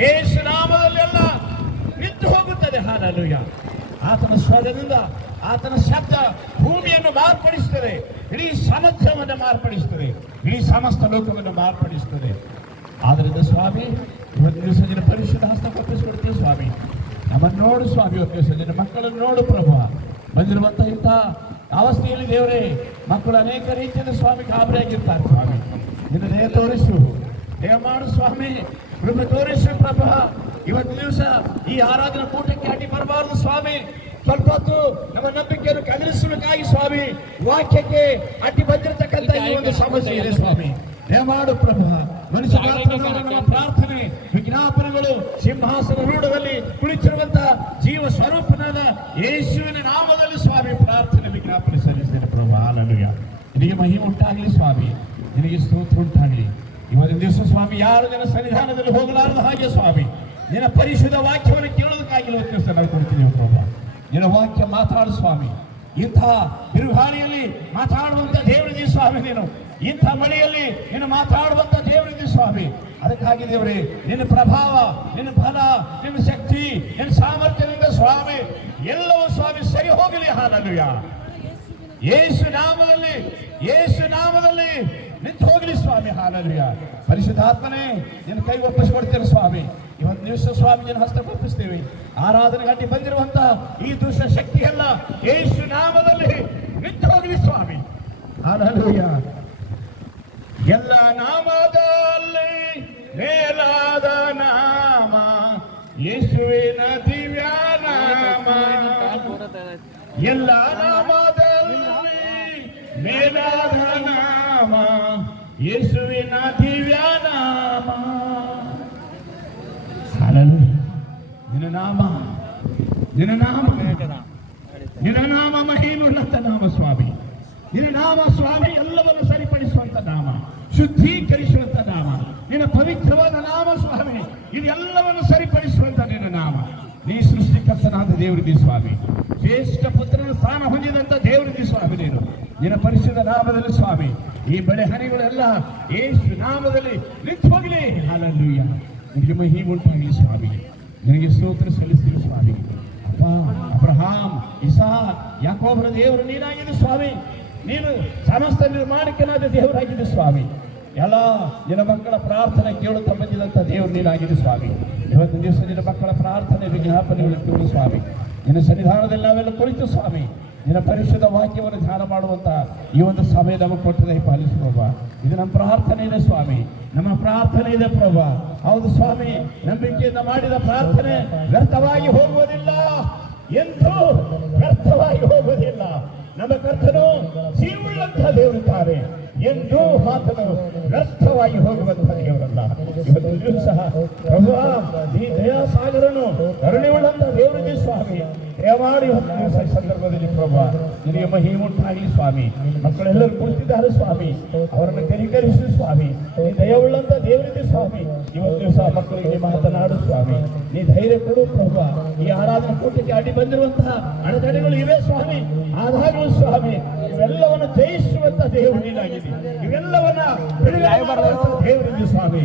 ಯೇಸು ನಾಮದಲ್ಲಿ ಎಲ್ಲ ನಿಂತು ಹೋಗುತ್ತದೆ. ಹಾಲೆಲೂಯಾ. ಆತನ ಸ್ವರದಿಂದ, ಆತನ ಶಬ್ದ ಭೂಮಿಯನ್ನು ಮಾರ್ಪಡಿಸುತ್ತದೆ, ಇಡೀ ಸಮುದ್ರವನ್ನು ಮಾರ್ಪಡಿಸುತ್ತದೆ, ಇಡೀ ಸಮಸ್ತ ಲೋಕವನ್ನು ಮಾರ್ಪಡಿಸುತ್ತದೆ. ಆದ್ದರಿಂದ ಸ್ವಾಮಿ, ಇವತ್ತು ದಿವಸ ನಿನ್ನ ಪರಿಶುದ್ಧ ಹಸ್ತ ಒಪ್ಪಿಸಿಕೊಡ್ತೀವಿ ಸ್ವಾಮಿ. ನಮ್ಮನ್ನು ನೋಡು ಸ್ವಾಮಿ. ಇವತ್ತು ದಿವಸ ನಿನ್ನ ಮಕ್ಕಳನ್ನು ನೋಡು ಪ್ರಭು. ಬಂದಿರುವಂಥ ಇಂಥ ಅವಸ್ಥೆಯಲ್ಲಿ ದೇವರೇ, ಮಕ್ಕಳು ಅನೇಕ ರೀತಿಯಲ್ಲಿ ಸ್ವಾಮಿ ಗಾಬರಿಯಾಗಿರ್ತಾರೆ ಸ್ವಾಮಿ. ನಿನ್ನ ದಯ ತೋರಿಸು, ದಯ ಮಾಡು ಸ್ವಾಮಿ, ಕೃಪೆ ತೋರಿಸು ಪ್ರಭು. ಇವತ್ತು ದಿವಸ ಈ ಆರಾಧನಾ ಕೂಟಕ್ಕೆ ಅಡ್ಡಿ ಬರಬಾರದು ಸ್ವಾಮಿ. ಸ್ವಲ್ಪ ಹೊತ್ತು ನಮ್ಮ ನಂಬಿಕೆಯನ್ನು ಕದಲಿಸಬೇಕಾಗಿ ಸ್ವಾಮಿ, ವಾಕ್ಯಕ್ಕೆ ಅಡ್ಡಿ ಬಂದಿರತಕ್ಕಂಥ ಈ ಒಂದು ಸಮಸ್ಯೆ ಇದೆ ಸ್ವಾಮಿ. ದಯಮಾಡು ಪ್ರಭು. ಮನುಷ್ಯ ನಮ್ಮ ಪ್ರಾರ್ಥನೆ ವಿಜ್ಞಾಪನೆಗಳು ಸಿಂಹಾಸನ ರೂಢದಲ್ಲಿ ಕುಳಿತಿರುವಂತಹ ಜೀವ ಸ್ವರೂಪನಾದ ಯೇಸುವಿನ ನಾಮದಲ್ಲಿ ಸ್ವಾಮಿ ಪ್ರಾರ್ಥನೆ ವಿಜ್ಞಾಪನೆ ಸಲ್ಲಿಸ್ತೇನೆ ಪ್ರಭು. ಹಾಲೆಲೂಯಾ. ನಿನಗೆ ಮಹಿಮೆ ಉಂಟಾಗಲಿ ಸ್ವಾಮಿ, ನಿನಗೆ ಸ್ತೋತ್ರ ಉಂಟಾಗಲಿ. ಇವತ್ತಿನ ದಿವಸ ಸ್ವಾಮಿ, ಯಾರು ನಿನ್ನ ಸನ್ನಿಧಾನದಲ್ಲಿ ಹೋಗಲಾರದ ಹಾಗೆ ಸ್ವಾಮಿ, ನಿನ್ನ ಪರಿಶುದ್ಧ ವಾಕ್ಯವನ್ನು ಕೇಳೋದಕ್ಕಾಗಿ ಇವತ್ತು ದಿವಸ ನಾವು ಕೊಡ್ತೀವಿ ಪ್ರಭು. ನಿನ್ನ ವಾಕ್ಯ ಮಾತಾಡು ಸ್ವಾಮಿ. ಇಂಥ ಬಿರುಗಾಳಿಯಲ್ಲಿ ಮಾತಾಡುವಂತ ದೇವರಿದ್ದೀವಿ ಸ್ವಾಮಿ. ನೀನು ಇಂಥ ಮಳೆಯಲ್ಲಿ ನೀನು ಮಾತಾಡುವಂತ ದೇವರಿದ್ದೀವಿ ಸ್ವಾಮಿ. ಅದಕ್ಕಾಗಿ ದೇವರೇ, ನಿನ್ನ ಪ್ರಭಾವ, ನಿನ್ನ ಬಲ, ನಿನ್ನ ಶಕ್ತಿ, ನಿನ್ನ ಸಾಮರ್ಥ್ಯದಿಂದ ಸ್ವಾಮಿ ಎಲ್ಲವೂ ಸ್ವಾಮಿ ಸರಿ ಹೋಗಲಿ. ಹಾಲೆಲೂಯಾ. ಯೇಸು ನಾಮದಲ್ಲಿ, ಯೇಸು ನಾಮದಲ್ಲಿ ನಿಂತು ಹೋಗಲಿ ಸ್ವಾಮಿ. ಹಾಲೆಲೂಯಾ. ಪರಿಶುದ್ಧಾತ್ಮನೇ, ನಿನ್ನ ಕೈ ಒಪ್ಪಿಸಿಕೊಡ್ತೇನೆ ಸ್ವಾಮಿ. ಇವತ್ತು ದಿವಸ ಸ್ವಾಮಿ ನಿನ್ನ ಹಸ್ತಕ್ಕೆ ಒಪ್ಪಿಸ್ತೇವೆ. ಆರಾಧನೆಗೆ ಅಡ್ಡಿ ಬಂದಿರುವಂತಹ ಈ ದುಷ್ಟ ಶಕ್ತಿ ಎಲ್ಲ ಯೇಸು ನಾಮದಲ್ಲಿ ನಿಂತು ಹೋಗಲಿ ಸ್ವಾಮಿ. ಹಾಲೆಲೂಯಾ. ಎಲ್ಲ ನಾಮದಲ್ಲಿ ಮೇಲಾದ ನಾಮ ಯೇಸುವಿನ ದಿವ್ಯ ನಾಮ. ಎಲ್ಲ ನಾಮದಲ್ಲಿ ಮೇಲಾದ ನಾಮ ಯೇಸುವಿನ ದಿವ್ಯ ನಾಮ. ನಿನ್ನ ನಾಮ, ನಿನ್ನ ನಾಮ, ನಿನ್ನ ನಾಮ ಮಹಿಮುಳ್ಳಂತ ನಾಮ ಸ್ವಾಮಿ. ನಿನ್ನ ನಾಮ ಸ್ವಾಮಿ ಎಲ್ಲವನ್ನು ಸರಿಪಡಿಸುವಂತ ನಾಮ, ಶುದ್ಧೀಕರಿಸುವಂತ ನಾಮ, ನಿನ್ನ ಪವಿತ್ರವಾದ ನಾಮ ಸ್ವಾಮಿ. ಇದೆಲ್ಲವನ್ನು ಸರಿಪಡಿಸುವಂತ ನಿನ್ನ ನಾಮ. ನೀ ಸೃಷ್ಟಿಕರ್ತನಾದ ದೇವರಿದ್ದೀ ಸ್ವಾಮಿ. ಶ್ರೇಷ್ಠ ಪುತ್ರನ ಸ್ಥಾನ ಹೊಂದಿದಂತ ದೇವರಿದ್ದೀ ಸ್ವಾಮಿ. ನೀನು ನಿನ್ನ ಪರಿಶುದ್ಧ ನಾಮದಲ್ಲಿ ಸ್ವಾಮಿ ಈ ಬೆಳೆ ಹನಿಗಳೆಲ್ಲ ಯೇಸು ನಾಮದಲ್ಲಿ ನಿಂತು ಹೋಗಲಿ. ಹಾಲೆಲೂಯಾ. ನಿನಗೆ ಮಹಿಮೆ ಉಂಟಾಗಲಿ ಸ್ವಾಮಿ. ನಿನಗೆ ಸ್ತೋತ್ರ ಸಲ್ಲಿಸ್ತೀವಿ ಸ್ವಾಮಿ. ಅಪ್ಪ, ಅಬ್ರಹಾಂ, ಇಸಾಕ್, ಯಾಕೋಬರ ದೇವರು ನೀನಾಗಿದೆ ಸ್ವಾಮಿ. ನೀನು ಸಮಸ್ತ ನಿರ್ಮಾಣಕ್ಕನಾದ ದೇವರಾಗಿದೆ ಸ್ವಾಮಿ. ಎಲ್ಲ ನಿನ್ನ ಮಕ್ಕಳ ಪ್ರಾರ್ಥನೆ ಕೇಳುತ್ತಾ ಬಂದಿದಂಥ ದೇವರು ನೀನಾಗಿದೆ ಸ್ವಾಮಿ. ಇವತ್ತು ದಿವಸ ನಿನ್ನ ಮಕ್ಕಳ ಪ್ರಾರ್ಥನೆ ವಿಜ್ಞಾಪನೆಗಳು ಕೇಳು ಸ್ವಾಮಿ. ನಿನ್ನ ಸನ್ನಿಧಾನದಲ್ಲಿ ನಾವೆಲ್ಲ ಕುಳಿತು ಸ್ವಾಮಿ ನಿನ್ನ ಪರಿಶುದ್ಧ ವಾಕ್ಯವನ್ನು ಧ್ಯಾನ ಮಾಡುವಂತ ಈ ಒಂದು ಸಮಯ ನಮಗೆ ಕೊಟ್ಟರೆ ಪಾಲಿಸು ಪ್ರಭಾ. ಇದು ನಮ್ಮ ಪ್ರಾರ್ಥನೆ ಇದೆ ಸ್ವಾಮಿ, ನಮ್ಮ ಪ್ರಾರ್ಥನೆ ಇದೆ ಪ್ರಭಾ. ಹೌದು ಸ್ವಾಮಿ, ನಂಬಿಕೆಯಿಂದ ಮಾಡಿದ ಪ್ರಾರ್ಥನೆ ವ್ಯರ್ಥವಾಗಿ ಹೋಗುವುದಿಲ್ಲ, ಎಂದೂ ವ್ಯರ್ಥವಾಗಿ ಹೋಗುವುದಿಲ್ಲ. ನಮ್ಮ ಕರ್ತನು ಜೀವವುಳ್ಳಂತಹ ದೇವರಿದ್ದಾರೆ, ಎಂದೂ ಮಾತನು ವ್ಯರ್ಥವಾಗಿ ಹೋಗುವಂತಹ ದೇವರಲ್ಲ. ಇವತ್ತು ದಿವಸ ಪ್ರಭುವಾ, ಈ ದಯಾಸಾಗರನು ಕರುಣೆಯುಳ್ಳಂತಹ ದೇವರಿಗೆ ಸ್ವಾಮಿ ದಯಮಾಡಿ ಹೊತ್ತು ದಿವಸ ಸಂದರ್ಭದಲ್ಲಿ ಪ್ರಭಾ ನಿನಗೆ ಮಹಿಮೆ ಉಂಟಾಗಲಿ ಸ್ವಾಮಿ. ಮಕ್ಕಳೆಲ್ಲರೂ ಕುಳಿತಿದ್ದಾರೆ ಸ್ವಾಮಿ, ಅವರನ್ನು ಕನಿಕರಿಸಿ ಸ್ವಾಮಿ. ನೀ ದಯವುಳ್ಳಂತ ದೇವರಿಗೆ ಸ್ವಾಮಿ ಇವತ್ತು ದಿವಸ ಮಕ್ಕಳಿಗೆ ಮಾತನಾಡು ಸ್ವಾಮಿ. ನೀ ಧೈರ್ಯ ಕೊಡು ಪ್ರಭಾ. ಈ ಆರಾಧನಾ ಕೂಟಕ್ಕೆ ಅಡ್ಡಿ ಬಂದಿರುವಂತಹ ಅಡೆತಡೆಗಳು ಇವೆ ಸ್ವಾಮಿ, ಆದಾಗಲೂ ಸ್ವಾಮಿ ಇವೆಲ್ಲವನ್ನು ಜಯಿಸುವಂತ ದೇವರು ನೀನಾಗಿದೆ. ಇವೆಲ್ಲವನ್ನ ದೇವರಿಗೆ ಸ್ವಾಮಿ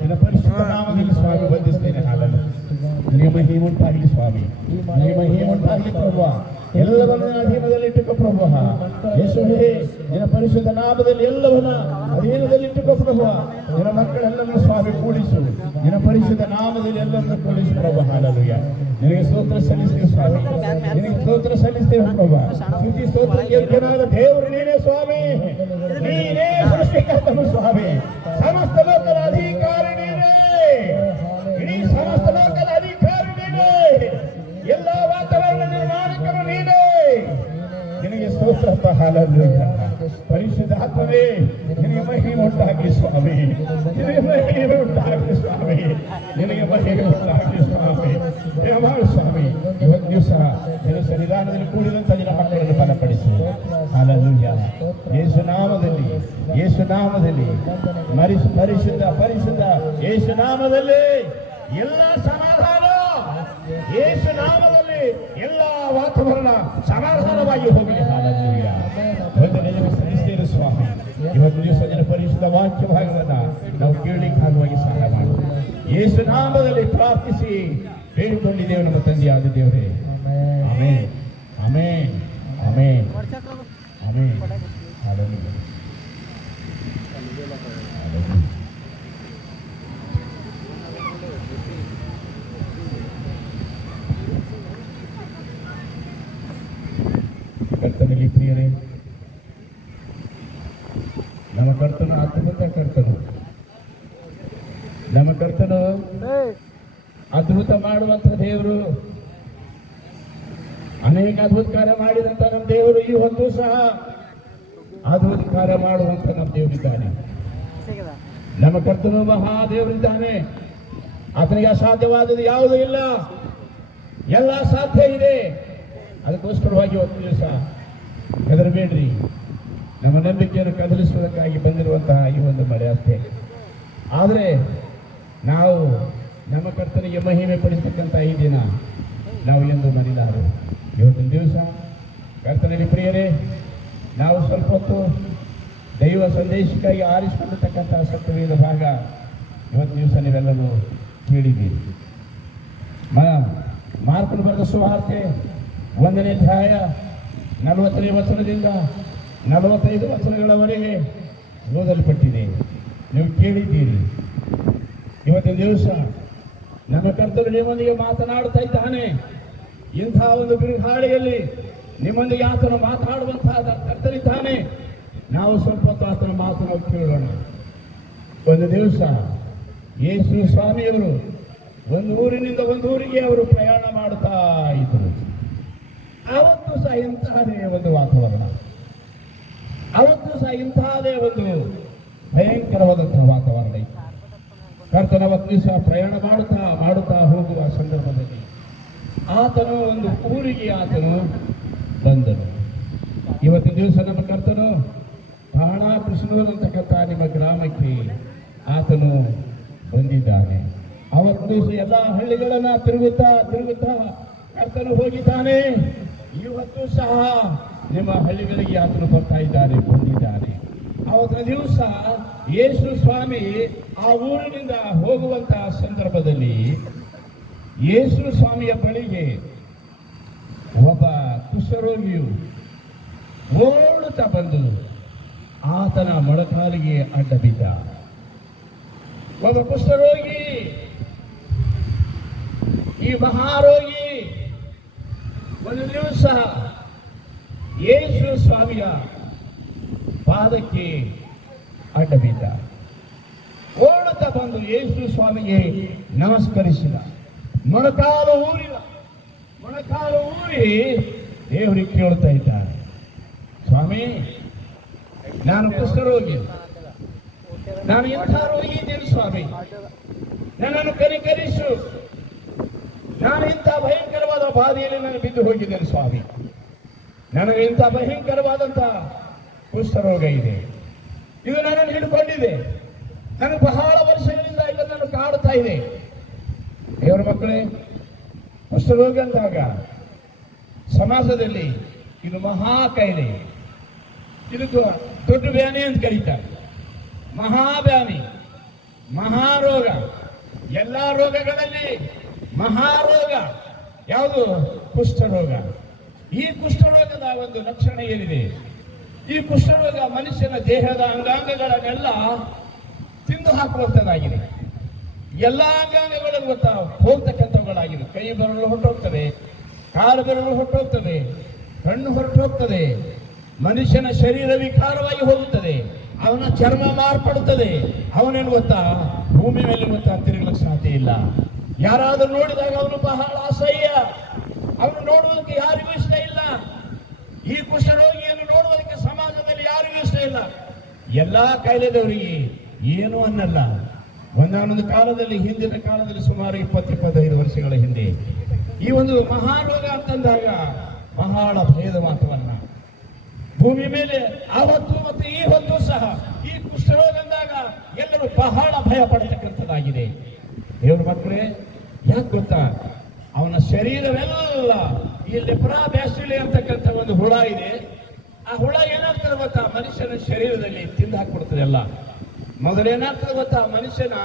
ನಿನ್ನ ಪರಿಶುದ್ಧ ನಾಮದಲ್ಲಿ ಸ್ವಾಮಿ ವಂದಿಸ್ತೇನೆ. ಹಾಲಲ್ಲಿ ನಿಮಗೆ ಮಹಿಮೆ ಉಂಟಾಗಲಿ ಸ್ವಾಮಿ, ನಿಮಗೆ ಮಹಿಮೆ ಉಂಟಾಗಲಿ ಪ್ರಭು. ಎಲ್ಲವನ್ನ ಅಧೀನದಲ್ಲಿಟ್ಟುಕೋ ಪ್ರಭು. ಯೇಸುವೇ, ನಿನ್ನ ಪರಿಶುದ್ಧ ನಾಮದಲ್ಲಿ ಎಲ್ಲವನ್ನ ಅಧೀನದಲ್ಲಿಟ್ಟುಕೋ ಪ್ರಭು. ನಿನ್ನ ಮಕ್ಕಳೆಲ್ಲವನ್ನು ಸ್ವಾಮಿ ಕೂಡಿಸು, ನಿನ್ನ ಪರಿಶುದ್ಧ ನಾಮದಲ್ಲಿ ಎಲ್ಲವನ್ನು ಕೂಡಿಸು ಪ್ರಭು. ಹಾಲೆಲೂಯಾ. ನಿನಗೆ ಸ್ತೋತ್ರ ಸಲ್ಲಿಸ್ತೇವೆ ಸ್ವಾಮಿ, ನಿನಗೆ ಸ್ತೋತ್ರ ಸಲ್ಲಿಸ್ತೇವೆ ಪ್ರಭು. ಸ್ತುತಿ ಸ್ತೋತ್ರ ಯೋಗ್ಯನಾದ ದೇವರು ನೀನೇ ಸ್ವಾಮಿ, ನೀನೇ ಸೃಷ್ಟಿಕರ್ತನು ಸ್ವಾಮಿ. ಸಮಸ್ತ ಲೋಕದ ಅಧಿಕಾರಿ ನೀನೇ, ಇಡೀ ಸಮಸ್ತ ಲೋಕದ ಅಧಿಕಾರಿ ನೀನೇ, ಎಲ್ಲ ವಾತಾವರಣ ನಿರ್ಮಾಣಕರು ನೀನೇ. ನಿನಗೆ ಸ್ತೋತ್ರ. ಹಾಲೆಲೂಯಾ. ಪರಿಶುದ್ಧ ಆತ್ಮವೇ, ನಿನಗೆ ಮಹಿಮೆ ಉಂಟಾಗಲಿ ಸ್ವಾಮಿ, ನಿನಗೆ ಮಹಿಮೆ ಉಂಟಾಗಲಿ ಸ್ವಾಮಿ, ನಿನಗೆ ಮಹಿಮೆ ಉಂಟಾಗಲಿ ಸ್ವಾಮಿ. ದೇವರು ಸ್ವಾಮಿ ಇವತ್ತು ದಿವಸ ನಿನ್ನ ಸನ್ನಿಧಾನದಲ್ಲಿ ಕೂಡಿದಂತ ನಿನ್ನ ಮಕ್ಕಳನ್ನು ಬಲಪಡಿಸಿ. ಹಾಲೆಲೂಯಾ. ಯೇಸು ನಾಮದಲ್ಲಿ, ಯೇಸು ನಾಮದಲ್ಲಿ ಪರಿಶುದ್ಧ ಪರಿಶುದ್ಧ ಯೇಸು ನಾಮದಲ್ಲಿ ಎಲ್ಲ ಸಮಾಧಾನ, ಯೇಸು ನಾಮದಲ್ಲಿ ಎಲ್ಲ ವಾತಾವರಣ ಸಮಾಧಾನವಾಗಿ ಹೋಗಲಿ. ಹಾಲೆಲೂಯಾ. ನಿನಗೆ ಸಲ್ಲಿಸ್ತೇವೆ ಸ್ವಾಮಿ. ಇವತ್ತು ದಿವಸ ನಿನ್ನ ಪರಿಶುದ್ಧ ವಾಕ್ಯ ಭಾಗವನ್ನ ನಾವು ಕೇಳಲಿಕ್ಕೆ ಆಗುವಾಗಿ ಸಹಾಯ ಮಾಡಿ. ಯೇಸು ನಾಮದಲ್ಲಿ ಪ್ರಾರ್ಥಿಸಿ ಬೇಡಿಕೊಂಡಿದ್ದೇವೆ ನಮ್ಮ ತಂದೆಯಾದ ದೇವರೇ. Amen, amen, amen, amen. Hallelujah, hallelujah. ಕರ್ತನಲ್ಲಿ ಪ್ರಿಯರೇ, ನಮ್ಮ ಕರ್ತನು ಅದ್ಭುತ ಕರ್ತನು. ನಮ್ಮ ಕರ್ತನು ಅದ್ಭುತ ಮಾಡುವಂತ ದೇವರು. ಅನೇಕ ಅದ್ಭುತ ಕಾರ್ಯ ಮಾಡಿದಂತ ನಮ್ಮ ದೇವರು ಈ ಹೊತ್ತು ಸಹ ಅದ್ಭುತ ಕಾರ್ಯ ಮಾಡುವಂತ ನಮ್ಮ ದೇವರಿದ್ದಾನೆ. ನಮ್ಮ ಕರ್ತನು ಮಹಾದೇವರಿದ್ದಾನೆ. ಆತನಿಗೆ ಅಸಾಧ್ಯವಾದದ್ದು ಯಾವುದೂ ಇಲ್ಲ, ಎಲ್ಲ ಸಾಧ್ಯ ಇದೆ. ಅದಕ್ಕೋಸ್ಕರವಾಗಿ ಒಂದು ದಿವಸ ಹೆದರಬೇಡ್ರಿ. ನಮ್ಮ ನಂಬಿಕೆಯನ್ನು ಕದಲಿಸುವುದಕ್ಕಾಗಿ ಬಂದಿರುವಂತಹ ಈ ಒಂದು ಮಳೆ ಅಷ್ಟೇ. ಆದರೆ ನಾವು ನಮ್ಮ ಕರ್ತನಿಗೆ ಮಹಿಮೆ ಪಡಿಸತಕ್ಕಂಥ ಈ ದಿನ ನಾವು ಎಂದು ಮರಿಲಾರು. ಇವತ್ತಿನ ದಿವಸ ಕರ್ತನಲ್ಲಿ ಪ್ರಿಯರೇ, ನಾವು ಸ್ವಲ್ಪ ಹೊತ್ತು ದೈವ ಸಂದೇಶಕ್ಕಾಗಿ ಆರಿಸಿಕೊಂಡಿರ್ತಕ್ಕಂಥ ಸತ್ಯವೇದ ಭಾಗ ಇವತ್ತು ದಿವಸ ನೀವೆಲ್ಲರೂ ಕೇಳಿದ್ದೀರಿ. ಮಾರ್ಕನು ಬರೆದ ಸುವಾರ್ತೆ 1ನೇ ಅಧ್ಯಾಯ 40ನೇ ವಚನದಿಂದ 45 ವಚನಗಳವರೆಗೆ ಓದಲ್ಪಟ್ಟಿದೆ. ನೀವು ಕೇಳಿದ್ದೀರಿ. ಇವತ್ತಿನ ದಿವಸ ನಮ್ಮ ಕರ್ತನು ನಿಮ್ಮೊಂದಿಗೆ ಮಾತನಾಡ್ತಾ ಇದ್ದಾನೆ. ಇಂತಹ ಒಂದು ಬಿರುಗಾಳಿಯಲ್ಲಿ ನಿಮ್ಮೊಂದಿಗೆ ಆತನು ಮಾತಾಡುವಂತಹ ಕರ್ತನಿದ್ದಾನೆ. ನಾವು ಸ್ವಲ್ಪ ಹೊತ್ತು ಆತನ ಮಾತನ್ನು ಕೇಳೋಣ. ಒಂದು ದಿವಸ ಯೇಸು ಸ್ವಾಮಿಯವರು ಒಂದು ಊರಿನಿಂದ ಒಂದು ಊರಿಗೆ ಅವರು ಪ್ರಯಾಣ ಮಾಡುತ್ತಾ ಇದ್ದರು. ಅವತ್ತು ಸಹ ಇಂತಹದೇ ಒಂದು ವಾತಾವರಣ, ಅವತ್ತು ಸಹ ಇಂತಹದೇ ಒಂದು ಭಯಂಕರವಾದಂತಹ ವಾತಾವರಣ ಇತ್ತು. ಕರ್ತನ ಅವತ್ತು ದಿವಸ ಪ್ರಯಾಣ ಮಾಡುತ್ತಾ ಹೋಗುವ ಸಂದರ್ಭದಲ್ಲಿ ಆತನು ಒಂದು ಊರಿಗೆ ಆತನು ಬಂದನು. ಇವತ್ತಿನ ದಿವಸ ನಮ್ಮ ಕರ್ತನು ಬಾಣ ಕೃಷ್ಣೂರು ಅಂತಕ್ಕಂಥ ನಿಮ್ಮ ಗ್ರಾಮಕ್ಕೆ ಆತನು ಬಂದಿದ್ದಾನೆ. ಅವತ್ತು ದಿವಸ ಎಲ್ಲ ಹಳ್ಳಿಗಳನ್ನ ತಿರುಗುತ್ತಾ ಕರ್ತನು ಹೋಗಿದ್ದಾನೆ. ಇವತ್ತು ಸಹ ನಿಮ್ಮ ಹಳ್ಳಿಗಳಿಗೆ ಆತನು ಬರ್ತಾ ಇದ್ದಾನೆ, ಬಂದಿದ್ದಾನೆ. ಅವತ್ತಿನ ದಿವಸ ಯೇಸು ಸ್ವಾಮಿ ಆ ಊರಿನಿಂದ ಹೋಗುವಂತಹ ಸಂದರ್ಭದಲ್ಲಿ ಯೇಸು ಸ್ವಾಮಿಯ ಬಳಿಗೆ ಒಬ್ಬ ಕುಷ್ಠರೋಗಿಯು ಓಡುತ್ತಾ ಬಂದು ಆತನ ಮೊಳಕಾಲಿಗೆ ಅಡ್ಡ ಬಿದ್ದ. ಒಬ್ಬ ಕುಷ್ಠರೋಗಿ, ಈ ಮಹಾರೋಗಿ ಒಂದು ದಿವಸ ಯೇಸು ಸ್ವಾಮಿಯ ಪಾದಕ್ಕೆ ಅಡ್ಡ ಬಿದ್ದ. ಓಡುತ್ತಾ ಬಂದು ಯೇಸು ಸ್ವಾಮಿಗೆ ನಮಸ್ಕರಿಸಿದ. ಮೊಣಕಾಲು ಊರಿ ದೇವರಿಗೆ ಕೇಳ್ತಾ ಇದ್ದಾನೆ, ಸ್ವಾಮಿ, ನಾನು ಕುಷ್ಠರೋಗಿ, ನಾನು ಎಂಥ ರೋಗಿ ಇದ್ದೇನೆ ಸ್ವಾಮಿ, ನನ್ನನ್ನು ಕನಿಕರಿಸು. ನಾನು ಇಂಥ ಭಯಂಕರವಾದ ಬಾಧೆಯಲ್ಲಿ ನಾನು ಬಿದ್ದು ಹೋಗಿದ್ದೇನೆ ಸ್ವಾಮಿ. ನನಗೆ ಇಂಥ ಭಯಂಕರವಾದಂಥ ಕುಷ್ಠರೋಗ ಇದೆ. ಇದು ನನ್ನನ್ನು ಹಿಡ್ಕೊಂಡಿದೆ. ನನಗೆ ಬಹಳ ವರ್ಷಗಳಿಂದ ಇದನ್ನು ಕಾಡುತ್ತಾ ಇದೆ. ದೇವರ ಮಕ್ಕಳೇ, ಕುಷ್ಠರೋಗ ಅಂದಾಗ ಸಮಾಜದಲ್ಲಿ ಇದು ಮಹಾ ಕಾಯಿಲೆ, ಇದಕ್ಕೆ ದೊಡ್ಡ ಬ್ಯಾನಿ ಅಂತ ಕರೀತಾರೆ. ಮಹಾಬ್ಯಾನಿ, ಮಹಾರೋಗ. ಎಲ್ಲ ರೋಗಗಳಲ್ಲಿ ಮಹಾರೋಗ ಯಾವುದು? ಕುಷ್ಠರೋಗ. ಈ ಕುಷ್ಠರೋಗದ ಒಂದು ಲಕ್ಷಣ ಏನಿದೆ? ಈ ಕುಷ್ಠರೋಗ ಮನುಷ್ಯನ ದೇಹದ ಅಂಗಾಂಗಗಳನ್ನೆಲ್ಲ ತಿಂದು ಹಾಕುವಂಥದ್ದಾಗಿದೆ. ಎಲ್ಲ ಅಂಗಾಂಗಗಳನ್ನು ಗೊತ್ತಾ ಹೋಗ್ತಕ್ಕಂಥವುಗಳಾಗಿದೆ. ಕೈ ಬೆರಳು ಹೊರಟೋಗ್ತದೆ, ಕಾಲು ಬೆರಳು ಹೊರಟೋಗ್ತದೆ, ಕಣ್ಣು ಹೊರಟೋಗ್ತದೆ, ಮನುಷ್ಯನ ಶರೀರ ವಿಕಾರವಾಗಿ ಹೋಗುತ್ತದೆ, ಅವನ ಚರ್ಮ ಮಾರ್ಪಡುತ್ತದೆ. ಅವನೇನು ಗೊತ್ತಾ, ಭೂಮಿ ಮೇಲೆ ಗೊತ್ತಾ ತಿರುಗಲಿಕ್ಕೆ ಸಾಧ್ಯ ಇಲ್ಲ. ಯಾರಾದರೂ ನೋಡಿದಾಗ ಅವನು ಬಹಳ ಅಸಹ್ಯ, ಅವನು ನೋಡುವುದಕ್ಕೆ ಯಾರಿಗೂ ಇಷ್ಟ ಇಲ್ಲ. ಈ ಕುಷ್ಠರೋಗಿಯನ್ನು ನೋಡುವುದಕ್ಕೆ ಸಮಾಜದಲ್ಲಿ ಯಾರಿಗೂ ಇಷ್ಟ ಇಲ್ಲ. ಎಲ್ಲಾ ಕಾಯಿಲೆದವರಿಗೆ ಏನೂ ಅನ್ನಲ್ಲ. ಒಂದಾನೊಂದು ಕಾಲದಲ್ಲಿ, ಹಿಂದಿನ ಕಾಲದಲ್ಲಿ ಸುಮಾರು 20-25 ವರ್ಷಗಳ ಹಿಂದೆ ಈ ಒಂದು ಮಹಾರೋಗ ಅಂತಂದಾಗ ಬಹಳ ಭಯದ ವಾತಾವರಣ ಭೂಮಿ ಮೇಲೆ ಆವತ್ತು ಮತ್ತು ಈ ಹೊತ್ತು ಸಹ. ಈ ಕುಷ್ಠರೋಗ ಅಂದಾಗ ಎಲ್ಲರೂ ಬಹಳ ಭಯ ಪಡತಕ್ಕಂಥದ್ದಾಗಿದೆ. ದೇವರ ಮಕ್ಕಳೇ, ಯಾಕೆ ಗೊತ್ತಾ, ಅವನ ಶರೀರವೆಲ್ಲ ಈ ಲೆಪ್ರಾ ಬ್ಯಾಸಿಲಿ ಅಂತಕ್ಕಂಥ ಒಂದು ಹುಳ ಇದೆ. ಆ ಹುಳ ಏನಾಗ್ತದೆ ಗೊತ್ತಾ, ಮನುಷ್ಯನ ಶರೀರದಲ್ಲಿ ತಿಂದು ಹಾಕ್ಬಿಡ್ತದೆ ಎಲ್ಲ. ಮೊದಲೇನಾಗ್ತದೆ ಗೊತ್ತಾ, ಮನುಷ್ಯನ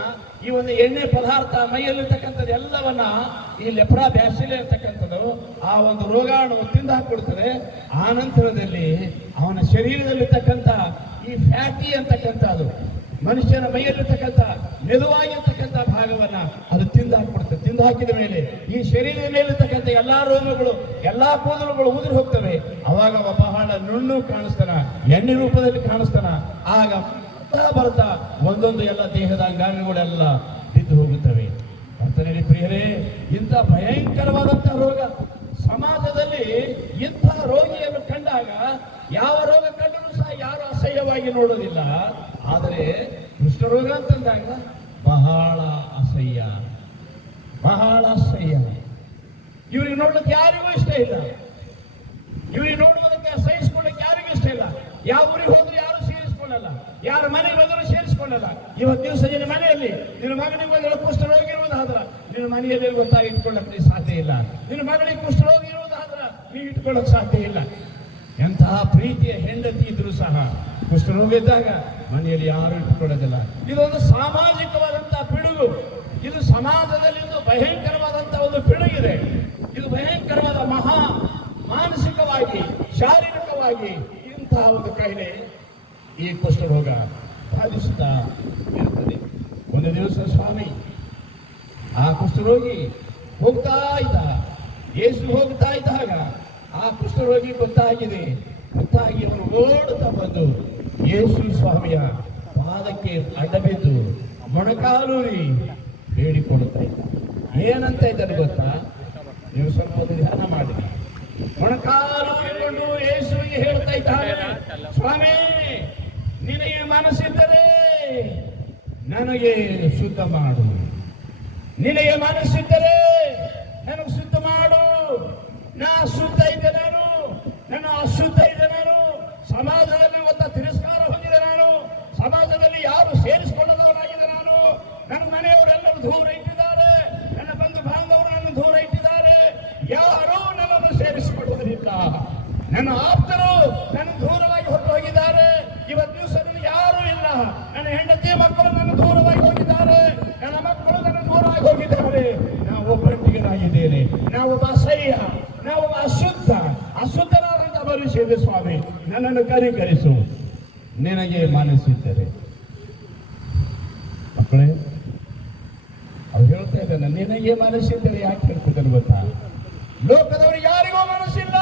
ಈ ಒಂದು ಎಣ್ಣೆ ಪದಾರ್ಥ ಮೈಯಲ್ಲಿರ್ತಕ್ಕಂಥದ್ದು ಎಲ್ಲವನ್ನ ಈ ಲೆಪ್ರಾ ಬ್ಯಾಸಿಲೆ ಅಂತಕ್ಕಂಥದ್ದು ಆ ಒಂದು ರೋಗಾಣು ತಿಂದು ಹಾಕ್ಬಿಡ್ತದೆ. ಆ ನಂತರದಲ್ಲಿ ಅವನ ಶರೀರದಲ್ಲಿರ್ತಕ್ಕಂಥ ಈ ಫ್ಯಾಟಿ ಅಂತಕ್ಕಂಥದ್ದು ಮನುಷ್ಯನ ಮೈಯಲ್ಲಿರ್ತಕ್ಕಂಥ ಮೆದುವಾಗಿರ್ತಕ್ಕಂಥ ಭಾಗವನ್ನ ಅದು ತಿಂದು ಹಾಕ್ಬಿಡ್ತದೆ. ತಿಂದು ಹಾಕಿದ ಮೇಲೆ ಈ ಶರೀರದ ಮೇಲಿರ್ತಕ್ಕಂಥ ಎಲ್ಲಾ ರೋಗಗಳು, ಎಲ್ಲಾ ಕೂದಲುಗಳು ಉದುರಿ ಹೋಗ್ತವೆ. ಅವಾಗ ಬಹಳ ನುಣ್ಣು ಕಾಣಿಸ್ತಾನ, ಎಣ್ಣೆ ರೂಪದಲ್ಲಿ ಕಾಣಿಸ್ತಾನ. ಆಗ ಬರ್ತಾ ಒಂದೊಂದು ಎಲ್ಲ ದೇಹದ ಅಂಗಾಂಗಗಳೆಲ್ಲ ಬಿದ್ದು ಹೋಗುತ್ತವೆ. ಅರ್ಥನೇ ಪ್ರಿಯರೇ, ಇಂಥ ಭಯಂಕರವಾದಂತಹ ರೋಗ ಸಮಾಜದಲ್ಲಿ ಇಂಥ ರೋಗಿಯನ್ನು ಕಂಡಾಗ ಯಾವ ರೋಗ ಕಂಡರೂ ಸಹ ಯಾರು ಅಸಹ್ಯವಾಗಿ ನೋಡೋದಿಲ್ಲ. ಆದರೆ ಕುಷ್ಠರೋಗ ಅಂತಂದಾಗ ಬಹಳ ಅಸಹ್ಯ, ಬಹಳ ಅಸಹ್ಯ. ಇವ್ರಿಗೆ ನೋಡ್ಲಿಕ್ಕೆ ಯಾರಿಗೂ ಇಷ್ಟ ಇಲ್ಲ, ಇವ್ರಿಗೆ ನೋಡುವುದಕ್ಕೆ ಸಹಿಸಿಕೊಳ್ಳಕ್ಕೆ ಯಾರಿಗೂ ಇಷ್ಟ ಇಲ್ಲ. ಯಾವ ಊರಿಗೆ ಹೋದ್ರು ಯಾರು ಸೇರಿಸಿಕೊಳ್ಳಲ್ಲ, ಯಾರ ಮನೆಗೆ ಹೋದರೂ ಸೇರಿಸಿಕೊಳ್ಳಲ್ಲ. ಇವತ್ತು ದಿವಸ ನಿನ್ನ ಮನೆಯಲ್ಲಿ ನಿನ್ನ ಮಗನಿಗೆ ಮಗಳು ಕುಷ್ಠರೋಗ ಇರುವುದಾದ್ರ ನಿನ್ನ ಮನೆಯಲ್ಲಿ ಗೊತ್ತಾಗಿಟ್ಕೊಳ್ಳಕ್ಕೆ ಸಾಧ್ಯ ಇಲ್ಲ. ನಿನ್ನ ಮಗಳಿಗೆ ಕುಷ್ಠರೋಗ ಇರುವುದಾದ್ರ ನೀವು ಇಟ್ಕೊಳ್ಳಕ್ ಸಾಧ್ಯ ಇಲ್ಲ. ಎಂತಹ ಪ್ರೀತಿಯ ಹೆಂಡತಿ ಇದ್ರು ಸಹ ಕುಷ್ಠರೋಗ ಇದ್ದಾಗ ಮನೆಯಲ್ಲಿ ಯಾರು ಇಟ್ಟುಕೊಳ್ಳೋದಿಲ್ಲ. ಇದೊಂದು ಸಾಮಾಜಿಕವಾದಂತಹ ಪಿಡುಗು. ಇದು ಸಮಾಜದಲ್ಲಿ ಒಂದು ಭಯಂಕರವಾದಂತಹ ಒಂದು ಪಿಡುಗಿದೆ. ಇದು ಭಯಂಕರವಾದ ಮಾನಸಿಕವಾಗಿ, ಶಾರೀರಿಕವಾಗಿ ಇಂತಹ ಒಂದು ಕಾಯಿಲೆ ಈ ಕುಷ್ಠರೋಗ ಬಾಧಿಸುತ್ತಾ ಇರುತ್ತದೆ. ಒಂದು ದಿವಸ ಸ್ವಾಮಿ ಆ ಕುಷ್ಠರೋಗಿ ಹೋಗ್ತಾ ಇದ್ದ, ಯೇಸು ಹೋಗ್ತಾ ಇದ್ದಾಗ ಆ ಕುಷ್ಠರೋಗಿ ಗೊತ್ತಾಗಿ ಅವನು ಓಡುತ್ತಾ ಬಂದು ಯೇಸು ಸ್ವಾಮಿಯ ಪಾದಕ್ಕೆ ಅಡ್ಡಬಿದ್ದು ಮೊಣಕಾಲೂರಿ ಬೇಡಿಕೊಡುತ್ತಾ ಇದ್ದ. ಏನಂತ ಇದ್ದಾನೆ ಗೊತ್ತಾ? ನೀವು ಸ್ವಲ್ಪ ಧ್ಯಾನ ಮಾಡಿ. ಮೊಣಕಾಲೂರಿಕೊಂಡು ಯೇಸುವಿಗೆ ಹೇಳ್ತಾ ಇದ್ದಾನೆ, ಸ್ವಾಮಿ ನಿನಗೆ ಮನಸ್ಸಿದ್ದರೆ ನನಗೆ ಶುದ್ಧ ಮಾಡು, ನಿನಗೆ ಮನಸ್ಸಿದ್ದರೆ ನನಗೆ ಶುದ್ಧ ಮಾಡು. ನಾ ಶುದ್ಧ ಇದ್ದೆ, ನಾನು ಅಶುದ್ಧ ಇದ್ದೆ. ಸಮಾಜದಲ್ಲಿ ಒಂದು ತಿರಸ್ಕಾರ ಹೊಂದಿದೆ. ಸಮಾಜದಲ್ಲಿ ಯಾರು ಸೇರಿಸಿಕೊಳ್ಳದವರಾಗಿದೆ. ನನ್ನ ಮನೆಯವರೆಲ್ಲರೂ ದೂರ ಇಟ್ಟಿದ್ದಾರೆ, ನನ್ನ ಬಂಧು ಬಾಂಧವರು ನನ್ನ ದೂರ ಇಟ್ಟಿದ್ದಾರೆ. ಯಾರೂ ನನ್ನನ್ನು ಸೇರಿಸಿಕೊಳ್ಳುವುದಿಲ್ಲ. ನನ್ನ ಆಪ್ತರು ನನ್ನ ದೂರವಾಗಿ ಹೊರಟು ಹೋಗಿದ್ದಾರೆ. ಇವತ್ತು ದಿವಸ ಯಾರೂ ಇಲ್ಲ. ನನ್ನ ಹೆಂಡತಿ ಮಕ್ಕಳು ನನ್ನ ದೂರವಾಗಿ ಹೋಗಿದ್ದಾರೆ, ನನ್ನ ಮಕ್ಕಳು ನನ್ನ ದೂರವಾಗಿ ಹೋಗಿದ್ದಾರೆ. ನಾವು ಒಬ್ಬರೊಟ್ಟಿಗನಾಗಿದ್ದೇನೆ. ನಾವೊಬ್ಬ ಅಸಹ್ಯ, ನಾವೊಬ್ಬ ಅಶುದ್ಧನಾದಂತಹ ಮನುಷ್ಯ. ಸ್ವಾಮಿ ನನ್ನನ್ನು ಕರಿಕರಿಸು, ನಿನಗೆ ಮನಸ್ಸಿದ್ದರೆ. ಮಕ್ಕಳೇ, ಅವ್ರು ಹೇಳ್ತಾ ಇದ್ದಾನೆ, ನಿನಗೆ ಮನಸ್ಸಿದ್ದರೆ ಯಾಕೆ ಹೇಳ್ತಿದ್ದಾನೆ ಗೊತ್ತಾ? ಲೋಕದವರಿಗೆ ಯಾರಿಗೂ ಮನಸ್ಸಿಲ್ಲ.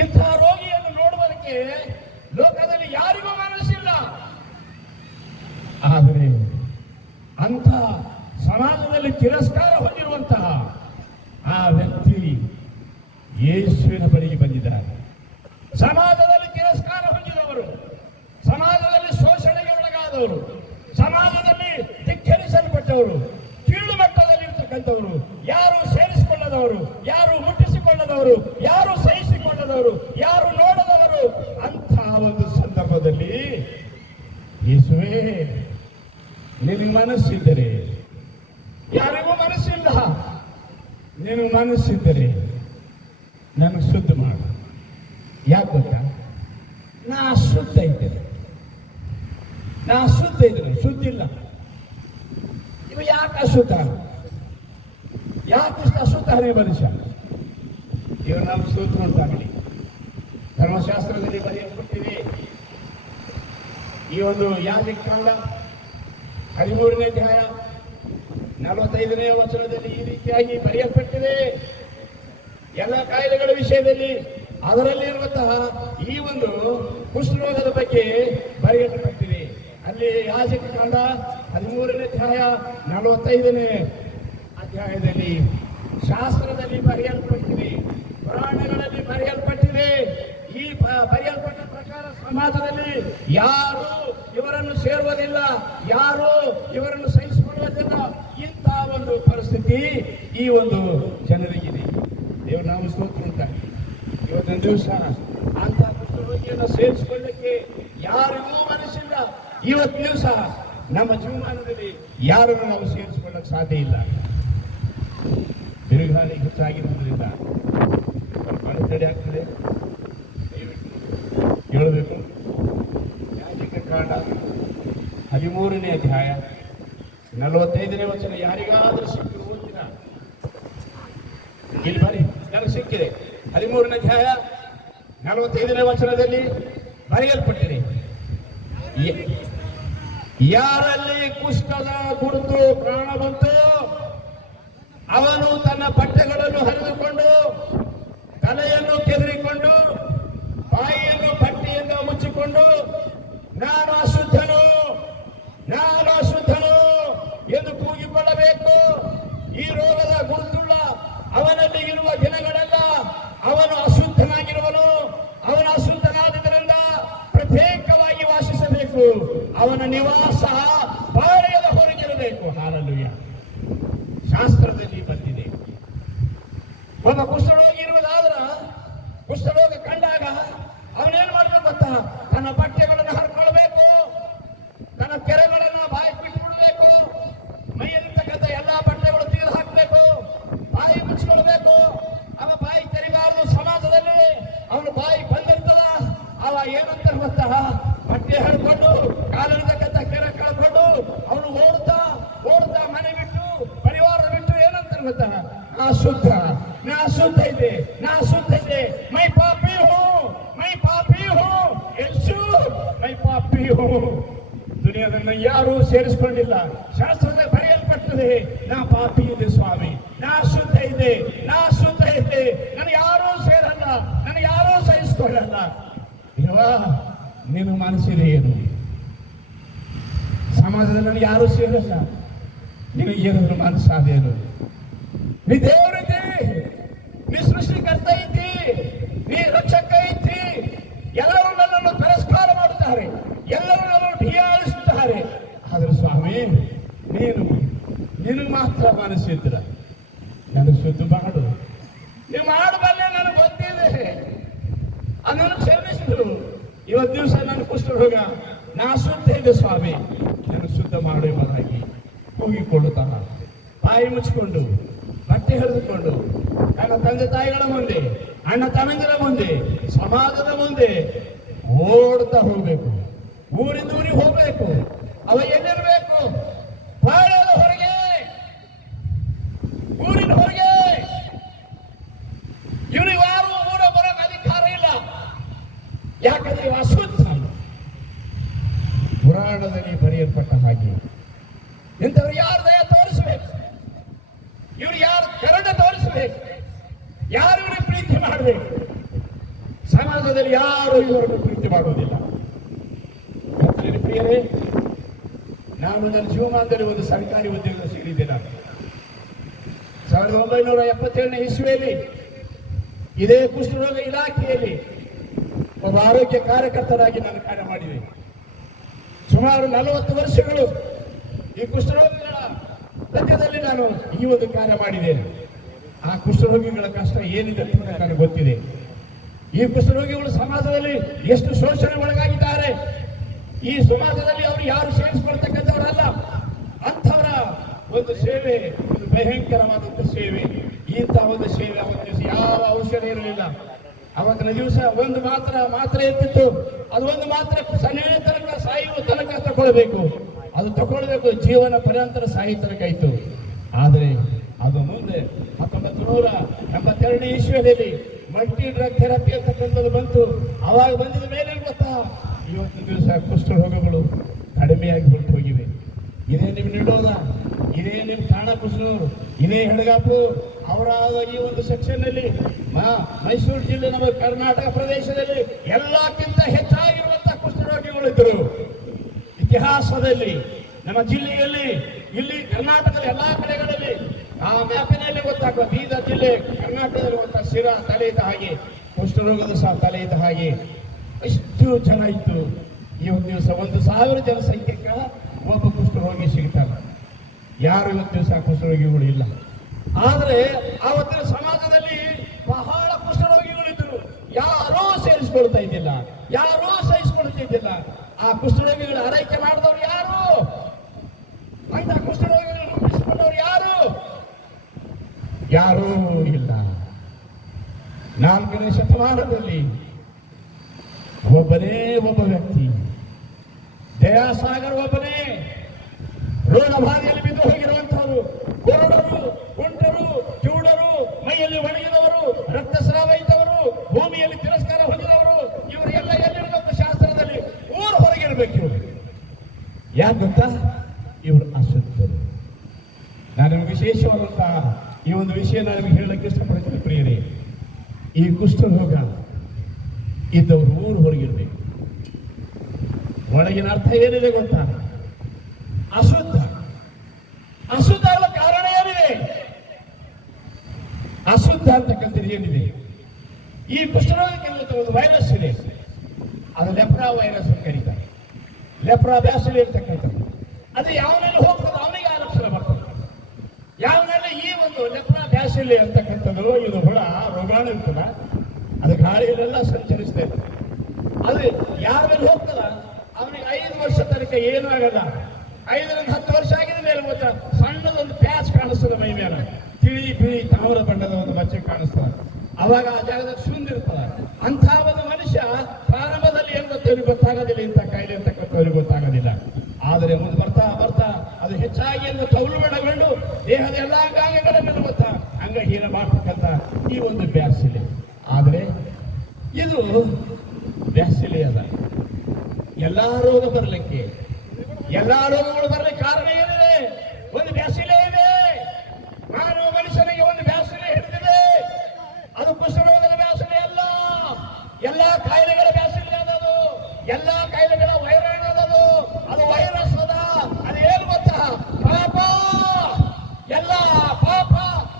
ಇಂಥ ರೋಗಿಯನ್ನು ನೋಡುವುದಕ್ಕೆ ಲೋಕದಲ್ಲಿ ಯಾರಿಗೂ ಮನಸ್ಸಿಲ್ಲ. ಆದರೆ ಅಂಥ ಸಮಾಜದಲ್ಲಿ ತಿರಸ್ಕಾರ ಹೊಂದಿರುವಂತಹ ಆ ವ್ಯಕ್ತಿ ಯೇಸುವಿನ ಬಳಿಗೆ ಬಂದಿದ್ದಾರೆ. ಸಮಾಜದಲ್ಲಿ ತಿರಸ್ಕಾರ ಹೊಂದಿದವರು, ಸಮಾಜದಲ್ಲಿ ಶೋಷಣೆಗೆ ಒಳಗಾದವರು, ಸಮಾಜದಲ್ಲಿ ಧಿಕ್ಕರಿಸಲ್ಪಟ್ಟವರು, ಕೀಳು ಮಟ್ಟದಲ್ಲಿರ್ತಕ್ಕಂಥವರು, ಯಾರು ಸೇರಿಸಿಕೊಳ್ಳದವರು, ಯಾರು ಮುಟ್ಟಿಸಿಕೊಳ್ಳದವರು, ಯಾರು ಸಹಿಸಿಕೊಳ್ಳದವರು, ಯಾರು ನೋಡದವರು. ಅಂಥ ಒಂದು ಸಂದರ್ಭದಲ್ಲಿ ಯೇಸುವೇ ನಿನಗೆ ಮನಸ್ಸಿದ್ದರೆ, ಯಾರಿಗೂ ಮನಸ್ಸಿಲ್ಲ, ನಿನಗೆ ಮನಸ್ಸಿದ್ದರೆ ನನಗೆ ಶುದ್ಧ ಮಾಡು. ಯಾಕೆ ಗೊತ್ತಾ? ನಾ ಅಶುದ್ಧ ಇದ್ದೇನೆ, ಶುದ್ಧಿಲ್ಲ. ಇವ ಯಾಕೆ ಅಶುದ್ಧ? ಯಾಕೆ ಅಶುದ್ಧನೇ ಮನುಷ್ಯ? ಇವರು ನಮ್ಮ ಸ್ತೋತ್ರ ಅಂತಾಗಲಿ ಧರ್ಮಶಾಸ್ತ್ರದಲ್ಲಿ ಬರೆಯಲ್ಪಟ್ಟಿದೆ. ಈ ಒಂದು ಯಾಜಕಕಾಂಡ 13ನೇ ಅಧ್ಯಾಯ 45ನೇ ವಚನದಲ್ಲಿ ಈ ರೀತಿಯಾಗಿ ಬರೆಯಲ್ಪಟ್ಟಿದೆ. ಎಲ್ಲ ಕಾಯಿಲೆಗಳ ವಿಷಯದಲ್ಲಿ ಅದರಲ್ಲಿರುವಂತಹ ಈ ಒಂದು ಕುಷ್ಠರೋಗದ ಬಗ್ಗೆ ಬರೆಯಲ್ಪಟ್ಟಿದೆ. ಅಲ್ಲಿ ಯಾಜಕಕಾಂಡ 13ನೇ ಅಧ್ಯಾಯ 45ನೇ ಅಧ್ಯಾಯದಲ್ಲಿ ಶಾಸ್ತ್ರದಲ್ಲಿ ಬರೆಯಲ್ಪಟ್ಟಿದೆ, ಪುರಾಣಗಳಲ್ಲಿ ಬರೆಯಲ್ಪಟ್ಟಿದೆ. ಈ ಬರೆಯಲ್ಪಟ್ಟ ಪ್ರಕಾರ ಸಮಾಜದಲ್ಲಿ ಯಾರು ಇವರನ್ನು ಸೇರುವುದಿಲ್ಲ, ಯಾರು ಇವರನ್ನು ಸಹಿಸಿಕೊಳ್ಳುವುದಿಲ್ಲ. ಇಂಥ ಒಂದು ಪರಿಸ್ಥಿತಿ ಈ ಒಂದು ಜನರಿಗಿದೆ. ದೇವರ ನಾಮ ಸ್ತೋತ್ರ ಉಂಟಾಗಿ ಇವತ್ತೊಂದು ದಿವಸ ಅಂತ ಕುಷ್ಠರೋಗಿಯನ್ನು ಸೇರಿಸಿಕೊಳ್ಳಕ್ಕೆ ಯಾರಿಗೂ ಮನಸ್ಸಿಲ್ಲ. ಇವತ್ತು ದಿವಸ ನಮ್ಮ ಜೀವಮಾನದಲ್ಲಿ ಯಾರನ್ನು ನಾವು ಸೇರಿಸಿಕೊಳ್ಳಕ್ಕೆ ಸಾಧ್ಯ ಇಲ್ಲ. ಬಿರುಗಾಳಿ ಹೆಚ್ಚಾಗಿರುವುದರಿಂದ ಅಡೆತಡೆ ಆಗ್ತದೆ. ಹೇಳಬೇಕು. ಯಾಜಕಕಾಂಡ 13ನೇ ಅಧ್ಯಾಯ 45ನೇ ವಚನ. ಯಾರಿಗಾದರೂ ಸಿಕ್ಕಿರು ಓದ್ತೀರಾ? ಇಲ್ಲಿ ಬರಿ, ನನಗೆ ಸಿಕ್ಕಿದೆ. 13ನೇ ಅಧ್ಯಾಯ 45ನೇ ವಚನದಲ್ಲಿ ಬರೆಯಲ್ಪಟ್ಟಿದೆ, ಯಾರಲ್ಲಿ ಕುಷ್ಠದ ಗುರುತು ಪ್ರಾಣ ಬಂತು ಅವನು ತನ್ನ ಬಟ್ಟೆಗಳನ್ನು ಹರಿದುಕೊಂಡು ತಲೆಯನ್ನು ಕೆದರಿಕೊಂಡು ಬಾಯಿಯನ್ನು ಬಟ್ಟೆಯಿಂದ ಮುಚ್ಚಿಕೊಂಡು ನಾನು ಅಶುದ್ಧನು ಎಂದು ಕೂಗಿಕೊಳ್ಳಬೇಕು. ಈ ರೋಗದ ಗುರುತುಳ್ಳ ಅವನಲ್ಲಿ ಇರುವ ದಿನಗಳೆಲ್ಲ ಅವನು ಅಶುದ್ಧನಾಗಿರುವನು. ಅವನು ಅಶುದ್ಧನಾದ್ದರಿಂದ ಪ್ರತ್ಯೇಕವಾಗಿ ವಾಸಿಸಬೇಕು. ಅವನ ನಿವಾಸ ಪಾಳೆಯದ ಹೊರಗಿರಬೇಕು. ಹಾಲೆಲೂಯಾ. ಶಾಸ್ತ್ರದಲ್ಲಿ ಬಂದಿದೆ, ಒಬ್ಬ ಕುಷ್ಠರೋಗಿ ಇರುವುದಾದ್ರ ಕುಷ್ಠರೋಗ ಕಂಡಾಗ ಅವನೇನ್ ಮಾಡ್ಬೇಕು ಗೊತ್ತಾ? ತನ್ನ ಬಟ್ಟೆಗಳನ್ನು ಹರ್ಕೊಳ್ಬೇಕು, ತನ್ನ ಕೆರೆಗಳನ್ನು ಬಾಯಿ ಬಿಟ್ಟು ಬಿಡಬೇಕು, ಮೈಯಲ್ಲಿರ್ತಕ್ಕಂಥ ಎಲ್ಲಾ ಬಟ್ಟೆಗಳು ತೆಗೆದು ಹಾಕಬೇಕು, ಬಾಯಿ ಮುಚ್ಚಿಕೊಳ್ಬೇಕು. ಅವ ಬಾಯಿ ತೆರಿಬಾರದು. ಸಮಾಜದಲ್ಲಿ ಅವನು ಬಾಯಿ ಬಂದಿರ್ತದ, ಅವ ಏನಂತ ಗೊತ್ತಾ? ಬಟ್ಟೆ ಹಡ್ಕೊಂಡು ಕಾಲಿರ್ತಕ್ಕಂಥ ಕೆರೆ ಕಳ್ಕೊಂಡು ಅವನು ಓಡ್ತಾ ಮನೆ ಬಿಟ್ಟು ಪರಿವಾರ ಬಿಟ್ಟು ಏನಂತ ಗೊತ್ತಾ? ನಾ ಶುದ್ಧ ಇದೆ, ಮೈ ಪಾಪಿ ಹೋ ಯೇಸು, ಮೈ ಪಾಪಿ ಹೋ. ದುನಿಯಾದನ್ನ ಯಾರೂ ಸೇರಿಸಿಕೊಂಡಿಲ್ಲ. ಶಾಸ್ತ್ರದಲ್ಲಿ ಬರೆಯಲ್ಪಟ್ಟದೆ, ನಾ ಪಾಪಿ ಇದೆ ಸ್ವಾಮಿ, ನಾ ಶುದ್ಧ ಇದೆ, ನನಗೆ ಯಾರೂ ಸೇರಲ್ಲ, ನನಗೆ ಯಾರೂ ಸಹಿಸಿಕೊಳ್ಳಲ್ಲ. ಇಲ್ವಾ? ನೀನು ಮನಸ್ಸಿದೆ ಏನು? ಸಮಾಜದಲ್ಲಿ ನನಗೆ ಯಾರೂ ಸೇರಲ್ಲ, ನಿನಗೆ ಏನಾದ್ರು ಮನಸ್ಸಾದೇನು? ನೀ ದೇವರಿದ್ದಿ, ನೀ ಸೃಷ್ಟಿಕರ್ತ ಇದ್ದಿ, ನೀ ರಕ್ಷಕ ಇದ್ದಿ. ಎಲ್ಲರೂ ನನ್ನನ್ನು ತಿರಸ್ಕಾರ ಮಾಡುತ್ತಾರೆ, ಎಲ್ಲರೂ ನನ್ನನ್ನು ಹೀಯಾಳಿಸುತ್ತಾರೆ. ಆದ್ರೆ ಸ್ವಾಮಿ, ನೀನು ಮಾತ್ರ ಮನಸ್ಸಿದ್ರ ನನಗೆ ಶುದ್ಧ ಮಾಡು. ನೀವು ಮಾಡಬಲ್ಲೆ, ನನಗೆ ಗೊತ್ತಿದೆ, ಅದನ್ನು ಕ್ಷಮಿಸಿದ್ರು. ಇವತ್ತು ದಿವಸ ನನ್ನ ಕುಷ್ಠರೋಗ, ನಾ ಶುದ್ಧ ಇದೆ ಸ್ವಾಮಿ, ನನಗೆ ಶುದ್ಧ ಮಾಡುವುದಾಗಿ ಕೂಗಿಕೊಳ್ಳುತ್ತಾನ. ಬಾಯಿ ಮುಚ್ಚಿಕೊಂಡು ಬಟ್ಟೆ ಹರಿದುಕೊಂಡು ತನ್ನ ತಂದೆ ತಾಯಿಗಳ ಮುಂದೆ, ಅಣ್ಣ ತಮ್ಮಂದಿರ ಮುಂದೆ, ಸಮಾಜದ ಮುಂದೆ ಓಡ್ತಾ ಹೋಗ್ಬೇಕು. ಊರಿಂದ ಊರಿಗೆ ಹೋಗ್ಬೇಕು. ಅವ ಎಲ್ಲಿರ್ಬೇಕು? ಪಾಳ್ಯದ ಹೊರಗೆ, ಊರಿನ ಹೊರಗೆ. ಇವನಿಗೆ ಯಾರು ಊರ ಬರೋಕೆ ಅಧಿಕಾರ ಇಲ್ಲ. ಯಾಕಂದ್ರೆ ಇವ ಅಶುದ್ಧ. ಪುರಾಣದಲ್ಲಿ ಬರೆಯಲ್ಪಟ್ಟ ಹಾಗೆ ಇಂಥವ್ರು ಯಾರು ದಯ ತೋರಿಸಬೇಕು? ಇವ್ರು ಯಾರು ಕರುಣೆ ತೋರಿಸಬೇಕು? ಯಾರು ಇವ್ರಿಗೆ ಪ್ರೀತಿ ಮಾಡಬೇಕು? ಸಮಾಜದಲ್ಲಿ ಯಾರು ಇವರನ್ನು ಪ್ರೀತಿ ಮಾಡುವುದಿಲ್ಲ. ಪ್ರಿಯರೇ, ನಾನು ನನ್ನ ಜೀವಮಾನದಲ್ಲಿ ಒಂದು ಸರ್ಕಾರಿ ಉದ್ಯೋಗ ಸಿಗಲಿದ್ದೇನೆ. 1977ನೇ ಇಸ್ವಿಯಲ್ಲಿ ಇದೇ ಕುಷ್ಠರೋಗ ಇಲಾಖೆಯಲ್ಲಿ ಒಬ್ಬ ಆರೋಗ್ಯ ಕಾರ್ಯಕರ್ತರಾಗಿ ನಾನು ಕಾರ್ಯ ಮಾಡಿದೆ. ಸುಮಾರು 40 ವರ್ಷಗಳು ಈ ಕುಷ್ಠರೋಗಿಗಳ ಮಧ್ಯದಲ್ಲಿ ನಾನು ಈ ಒಂದು ಕಾರ್ಯ ಮಾಡಿದ್ದೇನೆ. ಆ ಕುಷ್ಠರೋಗಿಗಳ ಕಷ್ಟ ಏನಿದೆ ನನಗೆ ಗೊತ್ತಿದೆ. ಈ ಕುಷ್ಠರೋಗಿಗಳು ಸಮಾಜದಲ್ಲಿ ಎಷ್ಟು ಶೋಷಣೆ ಒಳಗಾಗಿದ್ದಾರೆ. ಈ ಸಮಾಜದಲ್ಲಿ ಅವರು ಯಾರು ಸೇರಿಸಿಕೊಳ್ತಕ್ಕಂಥವರಲ್ಲ. ಅಂಥವರ ಒಂದು ಸೇವೆ, ಒಂದು ಭಯಂಕರವಾದಂಥ ಸೇವೆ. ಇಂಥ ಒಂದು ಸೇವೆ ಅವತ್ತಿನ ದಿವಸ ಯಾವ ಔಷಧ ಇರಲಿಲ್ಲ. ಅವತ್ತಿನ ದಿವಸ ಒಂದು ಮಾತ್ರ ಇರ್ತಿತ್ತು. ಅದು ಒಂದು ಮಾತ್ರ ಸಣ್ಣ ತನಕ ಸಾಯುವ ತನಕ ತಗೊಳ್ಬೇಕು. ಅದು ತಗೊಳ್ಬೇಕು, ಜೀವನ ಪರ್ಯಂತರ ಸಾಯಿ ತನಕ ಇತ್ತು. ಆದರೆ ಅದು ಮುಂದೆ 1982ನೇ ಇಸ್ವಿಯಲ್ಲಿ ಮಲ್ಟಿ ಡ್ರಗ್ ಥೆರಪಿ ಅಂತಕ್ಕಂಥದ್ದು ಬಂತು. ಅವಾಗ ಬಂದಿದ ಮೇಲೆ ಗೊತ್ತಾ, ಇವತ್ತು ದಿವಸ ಕುಷ್ಠರೋಗಗಳು ಕಡಿಮೆಯಾಗಿ ಹೊರಟು ಹೋಗಿವೆ. ಇದೇ ನೀವು ನೀಡೋದ, ಇದೇ ನಿಮ್ಮ ಠಾಣಾ ಕುಷ್ಣೂರು, ಇದೇ ಹೆಡಗಾಪುರ್ ಅವರಾದ ಈ ಒಂದು ಸೆಕ್ಷನ್ ನಲ್ಲಿ ಮೈಸೂರು ಜಿಲ್ಲೆ, ನಮ್ಮ ಕರ್ನಾಟಕ ಪ್ರದೇಶದಲ್ಲಿ ಎಲ್ಲಕ್ಕಿಂತ ಹೆಚ್ಚಾಗಿರುವಂತಹ ಕುಷ್ಠರೋಗಿಗಳಿದ್ದರು. ಇತಿಹಾಸದಲ್ಲಿ ನಮ್ಮ ಜಿಲ್ಲೆಯಲ್ಲಿ, ಇಲ್ಲಿ ಕರ್ನಾಟಕದ ಎಲ್ಲಾ ಕಡೆಗಳಲ್ಲಿ ಆ ಮ್ಯಾಪಿನಲ್ಲಿ ಗೊತ್ತಾಗುವ ಬೀದರ್ ಜಿಲ್ಲೆ ಕರ್ನಾಟಕದಲ್ಲಿ ಒಂದು ಶಿರಾ ತಲೆ ಇದ್ದ ಹಾಗೆ, ಕುಷ್ಠರೋಗದ ಸಹ ತಲೆ ಇದ್ದ ಹಾಗೆ ಎಷ್ಟು ಜನ ಇತ್ತು. ಈ ಒಂದು ದಿವಸ 1000 ಜನಸಂಖ್ಯೆಗೆ ಒಬ್ಬ ಕುಷ್ಠರೋಗಿ ಸಿಗ್ತಾರೆ. ಯಾರು ಇವತ್ತು ದಿವಸ ಕುಷ್ಠರೋಗಿಗಳು ಇಲ್ಲ. ಆದರೆ ಆವತ್ತಿನ ಸಮಾಜದಲ್ಲಿ ಬಹಳ ಕುಷ್ಠರೋಗಿಗಳಿದ್ದರು. ಯಾರೂ ಸೇರಿಸಿಕೊಳ್ತಾ ಇದ್ದಿಲ್ಲ, ಯಾರೂ ಸಹಿಸಿಕೊಳ್ತಿದ್ದಿಲ್ಲ. ಆ ಕುಷ್ಠರೋಗಿಗಳ ಆರೈಕೆ ಮಾಡಿದವರು ಯಾರು? ಅಂತ ಕುಷ್ಠರೋಗಿಗಳನ್ನು ರೂಪಿಸಿಕೊಂಡವರು ಯಾರೂ ಇಲ್ಲ. 4ನೇ ಶತಮಾನದಲ್ಲಿ ಒಬ್ಬ ವ್ಯಕ್ತಿ ಜಯಸಾಗರ್ ಒಬ್ಬನೇ. ರೋಗ ಬಾಧೆಯಲ್ಲಿ ಬಿದ್ದು ಹೋಗಿರುವಂತವರು, ಕೊರಡರು, ಕುಂಟರು, ಕಿವುಡರು, ಮೈಯಲ್ಲಿ ಒಣಗಿದವರು, ರಕ್ತಸ್ರಾವ ಇದ್ದವರು, ಭೂಮಿಯಲ್ಲಿ ತಿರಸ್ಕಾರ ಹೊಂದಿದವರು, ಇವರೆಲ್ಲ ಎಲ್ಲಿರಬೇಕು? ಶಾಸ್ತ್ರದಲ್ಲಿ ಊರು ಹೊರಗಿರ್ಬೇಕು. ಇವರು ಯಾಕೆ ಗೊತ್ತಾ? ಇವರು ಅಶುದ್ಧರು. ನಾನು ನಿಮಗೆ ವಿಶೇಷವಾದಂತ ಈ ಒಂದು ವಿಷಯ ನಿಮಗೆ ಹೇಳಕ್ಕೆ ಇಷ್ಟಪಡ್ತೀನಿ ಪ್ರಿಯರೇ. ಈ ಕುಷ್ಠರೋಗ ಇದ್ದವರು ಊರು ಹೊರಗಿರ್ಬೇಕು. ಒಳಗಿನ ಅರ್ಥ ಏನಿದೆ ಗೊತ್ತಾ? ಅಶುದ್ಧ. ಅಶುದ್ಧ ಅಲ್ಲ, ಕಾರಣ ಏನಿದೆ? ಅಶುದ್ಧ ಅಂತಕ್ಕಂಥದ್ದು ಏನಿದೆ? ಈ ಕುಷ್ಠರೋಗಕ್ಕೆ ಒಂದು ವೈರಸ್ ಇದೆ, ಅದು ಲೆಪ್ರಾ ವೈರಸ್ ಅಂತ ಕರೀತಾರೆ. ಲೆಪ್ರಾ ಬ್ಯಾಸಿಲಿ ಇರ್ತಕ್ಕಂಥದ್ದು. ಅದು ಯಾವನಲ್ಲಿ ಹೋಗ್ತದೆ ಅವನಿಗೆ ಆ ಲಕ್ಷಣ ಬರ್ತದೆ. ಯಾವನಲ್ಲಿ ಈ ಒಂದು ಲೆಪ್ರಾ ಬ್ಯಾಸಿಲಿ ಅಂತಕ್ಕಂಥದ್ದು, ಇದು ಹುಳ ರೋಗಾಣು ಇರ್ತದ, ಅದು ಗಾಳಿಯಲ್ಲೆಲ್ಲ ಸಂಚರಿಸ್ತಾ ಇರ್ತದೆ. ಅದು ಯಾರಲ್ಲಿ ಹೋಗ್ತದ ಅವನಿಗೆ 5 ವರ್ಷ ತನಕ ಏನೂ ಆಗಲ್ಲ. 5 ರಿಂದ 10 ವರ್ಷ ಆಗಿದ ಮೇಲೆ ಗೊತ್ತಾ ಸಣ್ಣದೊಂದು ಪ್ಯಾಚ್ ಕಾಣಿಸ್ತದೆ ಮೈ ಮೇಲೆ, ತಿಳಿ ಬಿಳಿ ತಾಮ್ರ ಬಣ್ಣದ ಒಂದು ಬಚ್ಚೆ ಕಾಣಿಸ್ತದೆ. ಅವಾಗ ಆ ಜಾಗದಲ್ಲಿ ಸುಂದಿರ್ತದೆ. ಅಂಥ ಒಂದು ಮನುಷ್ಯ ಪ್ರಾರಂಭದಲ್ಲಿ ಏನು ಗೊತ್ತವ್ರಿಗೆ ಗೊತ್ತಾಗೋದಿಲ್ಲ, ಇಂಥ ಕಾಯಿಲೆ ಅಂತಕ್ಕಂಥವ್ರಿಗೆ ಗೊತ್ತಾಗೋದಿಲ್ಲ. ಆದರೆ ಮುಂದೆ ಬರ್ತಾ ಬರ್ತಾ ಅದು ಹೆಚ್ಚಾಗಿ ಎಂದು ತೌಲುಗಡಗೊಂಡು ದೇಹದ ಎಲ್ಲ ಅಂಗಾಂಗಗಳ ಮೇಲೆ ಗೊತ್ತಾ ಅಂಗಹೀನ ಮಾಡ್ತಕ್ಕಂಥ ಈ ಒಂದು ಬ್ಯಾಸಿಲೆ. ಆದರೆ ಇದು ಬ್ಯಾಸಿಲೆ ಅಲ್ಲ. ಎಲ್ಲಾ ರೋಗ ಬರಲಿಕ್ಕೆ, ಎಲ್ಲಾ ರೋಗಗಳು ಬರಲಿಕ್ಕೆ ಕಾರಣ ಏನಿದೆ? ಒಂದು ಬ್ಯಾಸಿಲೆ ಇದೆ. ಮಾನವ ಮನುಷ್ಯನಿಗೆ ಒಂದು ಬ್ಯಾಸಿಲೆ ಹಿಡಿದಿದೆ. ಅದು ಕುಷ್ಠರೋಗದ ಬ್ಯಾಸಿಲೆ ಅಲ್ಲ, ಎಲ್ಲಾ ಕಾಯಿಲೆಗಳ ಬ್ಯಾಸಿಲೆ ಅದದು. ಎಲ್ಲಾ ಕಾಯಿಲೆಗಳ ವೈರಾಣು ಅದದು. ಅದು ವೈರಸ್ ಅದ. ಅದು ಏನು ಗೊತ್ತಾ? ಪಾಪ. ಎಲ್ಲ ಪಾಪ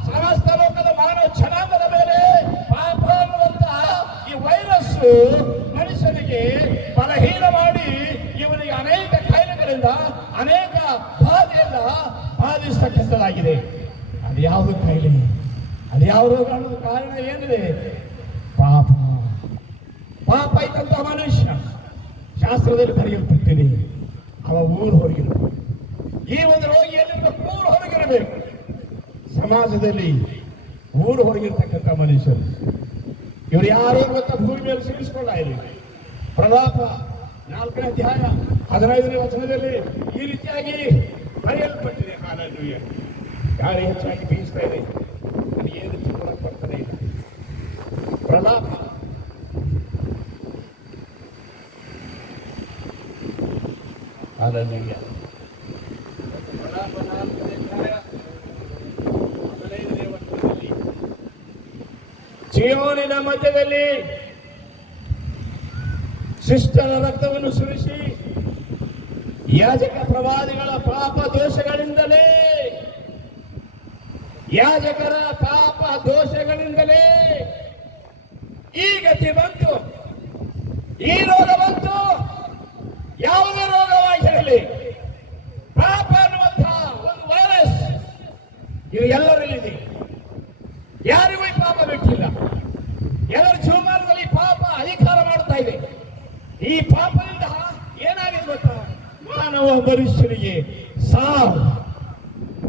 ಸಮಸ್ತ ಲೋಕದ ಮಾನವ ಜನಾಂಗದ ಮೇಲೆ ಪಾಪ ಅನ್ನುವಂತ ಈ ವೈರಸ್ ಮನುಷ್ಯನಿಗೆ ಬಲಹೀನ ಮಾಡಿ ಇವನಿಗೆ ಅನೇಕ ಕಾಯಿಲೆಗಳಿಂದ, ಅನೇಕ ಬಾಧೆಯಿಂದ ಬಾಧಿಸ್ತಕ್ಕಂಥದ್ದಾಗಿದೆ. ಅದು ಯಾವುದು ಕಾಯಿಲೆ? ಅದು ಯಾವ ರೋಗ ಅನ್ನೋದು ಕಾರಣ ಏನಿದೆ? ಪಾಪ. ಪಾಪ ಇದ್ದಂತ ಮನುಷ್ಯ ಶಾಸ್ತ್ರದಲ್ಲಿ ಬರೆಯಲ್ಪಟ್ಟಿದೆ, ಅವ ಊರು ಹೊರಗಿರಬೇಕು. ಈ ಒಂದು ರೋಗಿಯಲ್ಲಿರಬೇಕು, ಊರು ಹೊರಗಿರಬೇಕು. ಸಮಾಜದಲ್ಲಿ ಊರು ಹೊರಗಿರ್ತಕ್ಕಂಥ ಮನುಷ್ಯರು ಇವರು ಯಾರು ಗೊತ್ತಾ? ಭೂಮಿ ಮೇಲೆ ಸಿಗಿಸ್ಕೊಂಡ ಇಲ್ಲಿ ಪ್ರಲಾಪ 4ನೇ ಅಧ್ಯಾಯ 15ನೇ ವಚನದಲ್ಲಿ ಈ ರೀತಿಯಾಗಿ ಬರೆಯಲ್ಪಟ್ಟಿದೆ. ಹಾಲೆಲೂಯ. ಗಾಳಿ ಹೆಚ್ಚಾಗಿ ಬೀಸ್ತಾ ಇದೆ, ಏನು ಚಿಕ್ಕಕ್ಕೆ ಬರ್ತದೆ ಇಲ್ಲ. ಪ್ರಲಾಪ ಹಾಲೆಲೂಯ. ಪ್ರಲಾಪ 4ನೇ ಅಧ್ಯಾಯ 15ನೇ ವಚನದಲ್ಲಿ ಚೀಯೋನಿನ ಮಧ್ಯದಲ್ಲಿ ಶಿಷ್ಟರ ರಕ್ತವನ್ನು ಸುರಿಸಿ ಯಾಜಕ ಪ್ರವಾದಿಗಳ ಪಾಪ ದೋಷಗಳಿಂದಲೇ, ಯಾಜಕರ ಪಾಪ ದೋಷಗಳಿಂದಲೇ ಈ ಗತಿ ಬಂತು, ಈ ರೋಗ ಬಂತು. ಯಾವುದೇ ರೋಗವಾಗಿರಲಿ, ಪಾಪ ಅನ್ನುವಂತಹ ಒಂದು ವೈರಸ್ ಇದು ಎಲ್ಲರಲ್ಲಿದೆ. ಯಾರಿಗೂ ಈ ಪಾಪ ಬಿಟ್ಟಿಲ್ಲ. ಎಲ್ಲರ ಜೀವಮಾನದಲ್ಲಿ ಪಾಪ ಅಧಿಕಾರ ಮಾಡ್ತಾ ಇದೆ. ಈ ಪಾಪದಿಂದ ಏನಾಗಿದೆ ಗೊತ್ತಾ? ಮಾನವ ಮನುಷ್ಯನಿಗೆ ಸಾವು.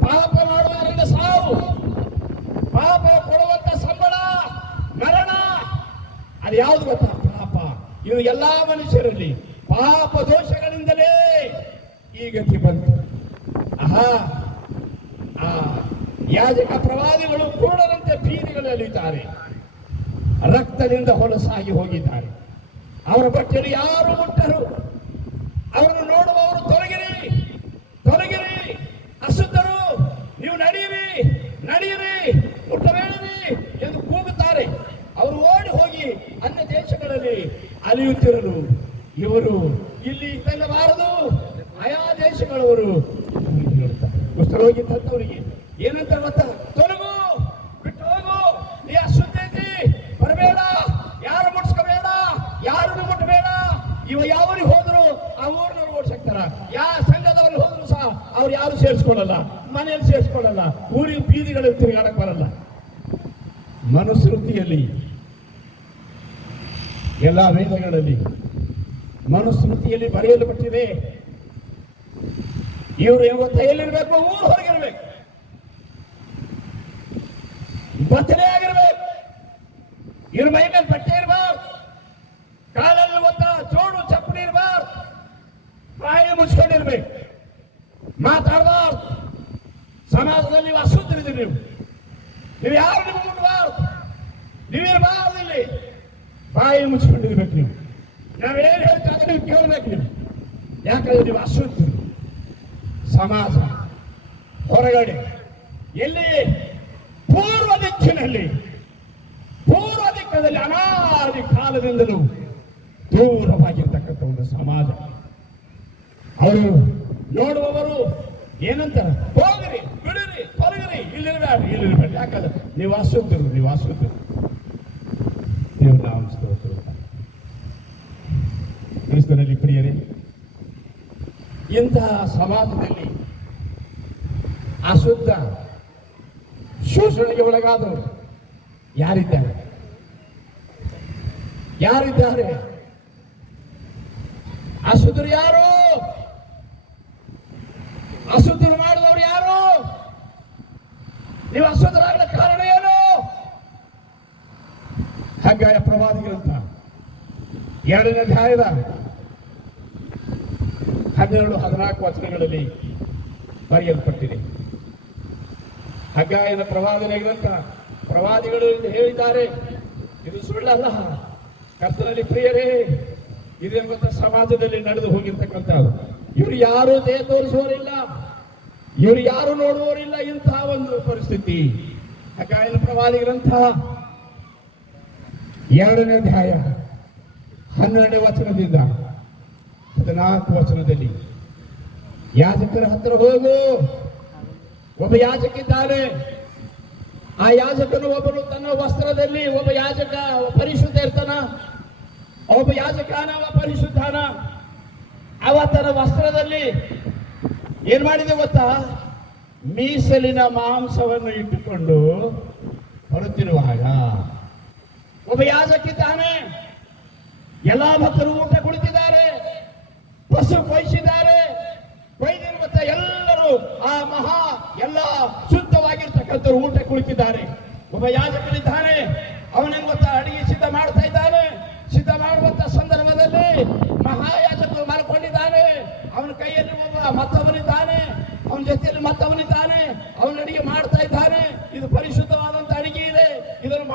ಪಾಪ ಮಾಡುವುದರಿಂದ ಸಾವು, ಪಾಪ ಕೊಡುವಂತ ಸಂಬಳ ಮರಣ. ಅದು ಯಾವುದು ಗೊತ್ತಾ? ಪಾಪ. ಇದು ಎಲ್ಲಾ ಮನುಷ್ಯರಲ್ಲಿ ಪಾಪ ದೋಷಗಳಿಂದಲೇ ಈ ಗತಿ ಬಂತು. ಯಾಜಕ ಪ್ರವಾದಿಗಳು ಕ್ರೂರರಂತೆ ಬೀದಿಗಳಲ್ಲಿದ್ದಾರೆ, ರಕ್ತದಿಂದ ಹೊಲಸಾಗಿ ಹೋಗಿದ್ದಾರೆ. ಅವರ ಬಟ್ಟೆಯಲ್ಲಿ ಯಾರು ಮುಟ್ಟರು. ಅವರನ್ನು ನೋಡುವವರು ತೊಲಗಿರಿ, ತೊಲಗಿರಿ, ಅಶುದ್ಧರು, ನೀವು ನಡೆಯಿರಿ, ನಡೆಯಿರಿ, ಮುಟ್ಟಬೇಡಿರಿ ಎಂದು ಕೂಗುತ್ತಾರೆ. ಅವರು ಓಡಿ ಹೋಗಿ ಅನ್ಯ ದೇಶಗಳಲ್ಲಿ ಅಲಿಯುತ್ತಿರಲು ಇವರು ಇಲ್ಲಿ ತಂಗಬಾರದು. ಆಯಾ ದೇಶಗಳವರು ಹೇಳ್ತಾರೆ. ಕುಷ್ಠರೋಗಿದ್ದವರಿಗೆ ಏನಂತ ಗೊತ್ತಾ? ತೊಲಗು, ಬಿಟ್ಟು ಹೋಗು, ನೀ ಅಶುದ್ಧತೆ ಬರಬೇಡ, ಯಾರು ಮುಟ್ಸ್ಕೋಬೇಡ, ಯಾರನ್ನು ಮುಟ್ಟಬೇಡ. ಇವ ಯಾವರಿಗೆ ಹೋದ್ರು ಆ ಊರಿನವ್ರು ಓಡಿಸಾಕ್ತಾರ. ಯಾವ ಸಂಘದವ್ರಿಗೆ ಹೋದ್ರು ಸಹ ಅವ್ರು ಯಾರು ಸೇರಿಸ್ಕೊಳ್ಳಲ್ಲ, ಮನೆಯಲ್ಲಿ ಸೇರಿಸ್ಕೊಳ್ಳಲ್ಲ, ಊರಿನ ಬೀದಿಗಳಲ್ಲಿ ತಿರುಗಾಡಕ್ ಬರಲ್ಲ. ಮನುಸ್ಮೃತಿಯಲ್ಲಿ, ಎಲ್ಲ ವೇದಗಳಲ್ಲಿ ಮನುಸ್ಮೃತಿಯಲ್ಲಿ ಬರೆಯಲ್ಪಟ್ಟಿದೆ. ಇವರು ಯಾವತ್ತ ಎಲ್ಲಿರ್ಬೇಕು? ಊರು ಹೊರಗಿರ್ಬೇಕು, ಬತ್ತಲೆ ಆಗಿರ್ಬೇಕು. ಇವ್ರ ಮೈ ಮೇಲೆ ಬಟ್ಟೆ ಇರಬಾರ್ದು, ಕಾಲಲ್ಲಿ ಒತ್ತ ಜೋಡು ಚಪ್ಪಲಿ ಇರಬಾರ್ದು, ಬಾಯಿ ಸಮಾಜದಲ್ಲಿ ನೀವು ಅಶುದ್ಧರಿದ್ದೀರಿ. ನೀವು ಯಾರು ನೀವು ಮುಟ್ಟಬಾರ್ದು, ನೀವಿರಬಾರ್ದು. ಇಲ್ಲಿ ಬಾಯಿ ಮುಚ್ಕೊಂಡಿರ್ಬೇಕು. ನೀವು ನಾವೇನು ಹೇಳ್ತಾರೆ ನೀವು ಕೇಳಬೇಕು. ನೀವು ಯಾಕಂದ್ರೆ ನೀವು ಅಶುದ್ಧರು. ಸಮಾಜ ಹೊರಗಡೆ ಎಲ್ಲಿ ಪೂರ್ವ ದಿಕ್ಕಿನಲ್ಲಿ, ಪೂರ್ವ ದಿಕ್ಕದಲ್ಲಿ ಅನಾದಿ ಕಾಲದಿಂದಲೂ ದೂರವಾಗಿರ್ತಕ್ಕಂಥ ಒಂದು ಸಮಾಜ. ಅವರು ನೋಡುವವರು ಏನಂತಾರೆ, ಹೋಗ್ರಿ, ಬಿಡಿರಿ, ತೊಲಗಿರಿ, ಇಲ್ಲಿರಬೇಡ, ಇಲ್ಲಿರಬೇಡ. ಯಾಕಂದ್ರೆ ನೀವು ಅಶುದ್ಧರು, ನೀವು ಅಶುದ್ಧರು. ನೀವು ನಾವು ಸ್ತೋತ್ರ. ಕ್ರಿಸ್ತನಲ್ಲಿ ಪ್ರಿಯರೇ, ಇಂತಹ ಸಮಾಜದಲ್ಲಿ ಅಶುದ್ಧ ಶೋಷಣೆಗೆ ಒಳಗಾದವರು ಯಾರಿದ್ದಾರೆ? ಯಾರಿದ್ದಾರೆ? ಅಶುದ್ಧರು ಯಾರು? ಅಶುದ್ಧರು ಮಾಡಿದವರು ಯಾರು? ನೀವು ಅಶುದ್ಧರಾಗದ ಕಾರಣ ಏನು? ಹಗ್ಗಾಯ ಪ್ರವಾದಿಗಳಂತ 2ನೇ ಅಧ್ಯಾಯದ 12-14 ವಚನಗಳಲ್ಲಿ ಬರೆಯಲ್ಪಟ್ಟಿದೆ. ಹಗ್ಗಾಯನ ಪ್ರವಾದನೆ ಗ್ರಂಥ ಪ್ರವಾದಿಗಳು ಹೇಳಿದ್ದಾರೆ, ಇದು ಸುಳ್ಳಲ್ಲ. ಕರ್ತನಲ್ಲಿ ಪ್ರಿಯರೇ, ಇದೆಂಬ ಸಮಾಜದಲ್ಲಿ ನಡೆದು ಹೋಗಿರ್ತಕ್ಕಂಥದ್ದು. ಇವರು ಯಾರು ದೇಹ ತೋರಿಸುವವರಿಲ್ಲ, ಇವರು ಯಾರು ನೋಡುವವರಿಲ್ಲ. ಇಂತಹ ಒಂದು ಪರಿಸ್ಥಿತಿ. ಹಗ್ಗಾಯನ ಪ್ರವಾದಿ ಗ್ರಂಥ 2ನೇ ಅಧ್ಯಾಯ 12ನೇ ವಚನದಿಂದ 14 ವಚನದಲ್ಲಿ, ಯಾಜಕರ ಹತ್ತಿರ ಹೋಗು. ಒಬ್ಬ ಯಾಜಕಿದ್ದಾನೆ. ಆ ಯಾಜಕನು ಒಬ್ಬನು ತನ್ನ ವಸ್ತ್ರದಲ್ಲಿ, ಒಬ್ಬ ಯಾಜಕ ಪರಿಶುದ್ಧ ಇರ್ತಾನ, ಒಬ್ಬ ಯಾಜಕನ ಪರಿಶುದ್ಧನ. ಅವ ತನ್ನ ವಸ್ತ್ರದಲ್ಲಿ ಏನ್ ಮಾಡಿದೆ ಗೊತ್ತಾ? ಮೀಸಲಿನ ಮಾಂಸವನ್ನು ಇಟ್ಟುಕೊಂಡು ಬರುತ್ತಿರುವಾಗ ಒಬ್ಬ ಯಾಜಕಿದ್ದಾನೆ. ಎಲ್ಲಾ ಭಕ್ತರು ಊಟ ಕುಳಿತಿದ್ದಾರೆ, ಪಶು ಕೊಯ್ಸಿದ್ದಾರೆ. ಕೊಯ್ದಿನ ಗೊತ್ತಾ ಎಲ್ಲರೂ ಆ ಎಲ್ಲ ಶುದ್ಧವಾಗಿರ್ತಕ್ಕಂಥವ್ರು ಊಟ ಕುಳಿತಿದ್ದಾರೆ. ಒಬ್ಬ ಯಾಜಕನಿದ್ದಾನೆ, ಅವನೇನು ಗೊತ್ತಾ ಅಡಿಗೆ ಸಿದ್ಧ ಮಾಡ್ತಾ ಇದ್ದಾನೆ. ಸಿದ್ಧ ಮಾಡುವಂತ ಸಂದರ್ಭದಲ್ಲಿ ಮಹಾಯಾಜಕರು ಮಲ್ಕೊಂಡಿದ್ದಾನೆ. ಅವನ ಕೈಯಲ್ಲಿ ಒಬ್ಬ ಮತ್ತವನಿದ್ದಾನೆ, ಅವನ ಜೊತೆಯಲ್ಲಿ ಮತ್ತವನಿದ್ದಾನೆ. ಅವನ ಅಡಿಗೆ ಮಾಡ್ತಾ ಇದ್ದಾನೆ. ಇದು ಪರಿಶುದ್ಧವಾದಂತ ಅಡಿಗೆ ಇದೆ. ಇದನ್ನು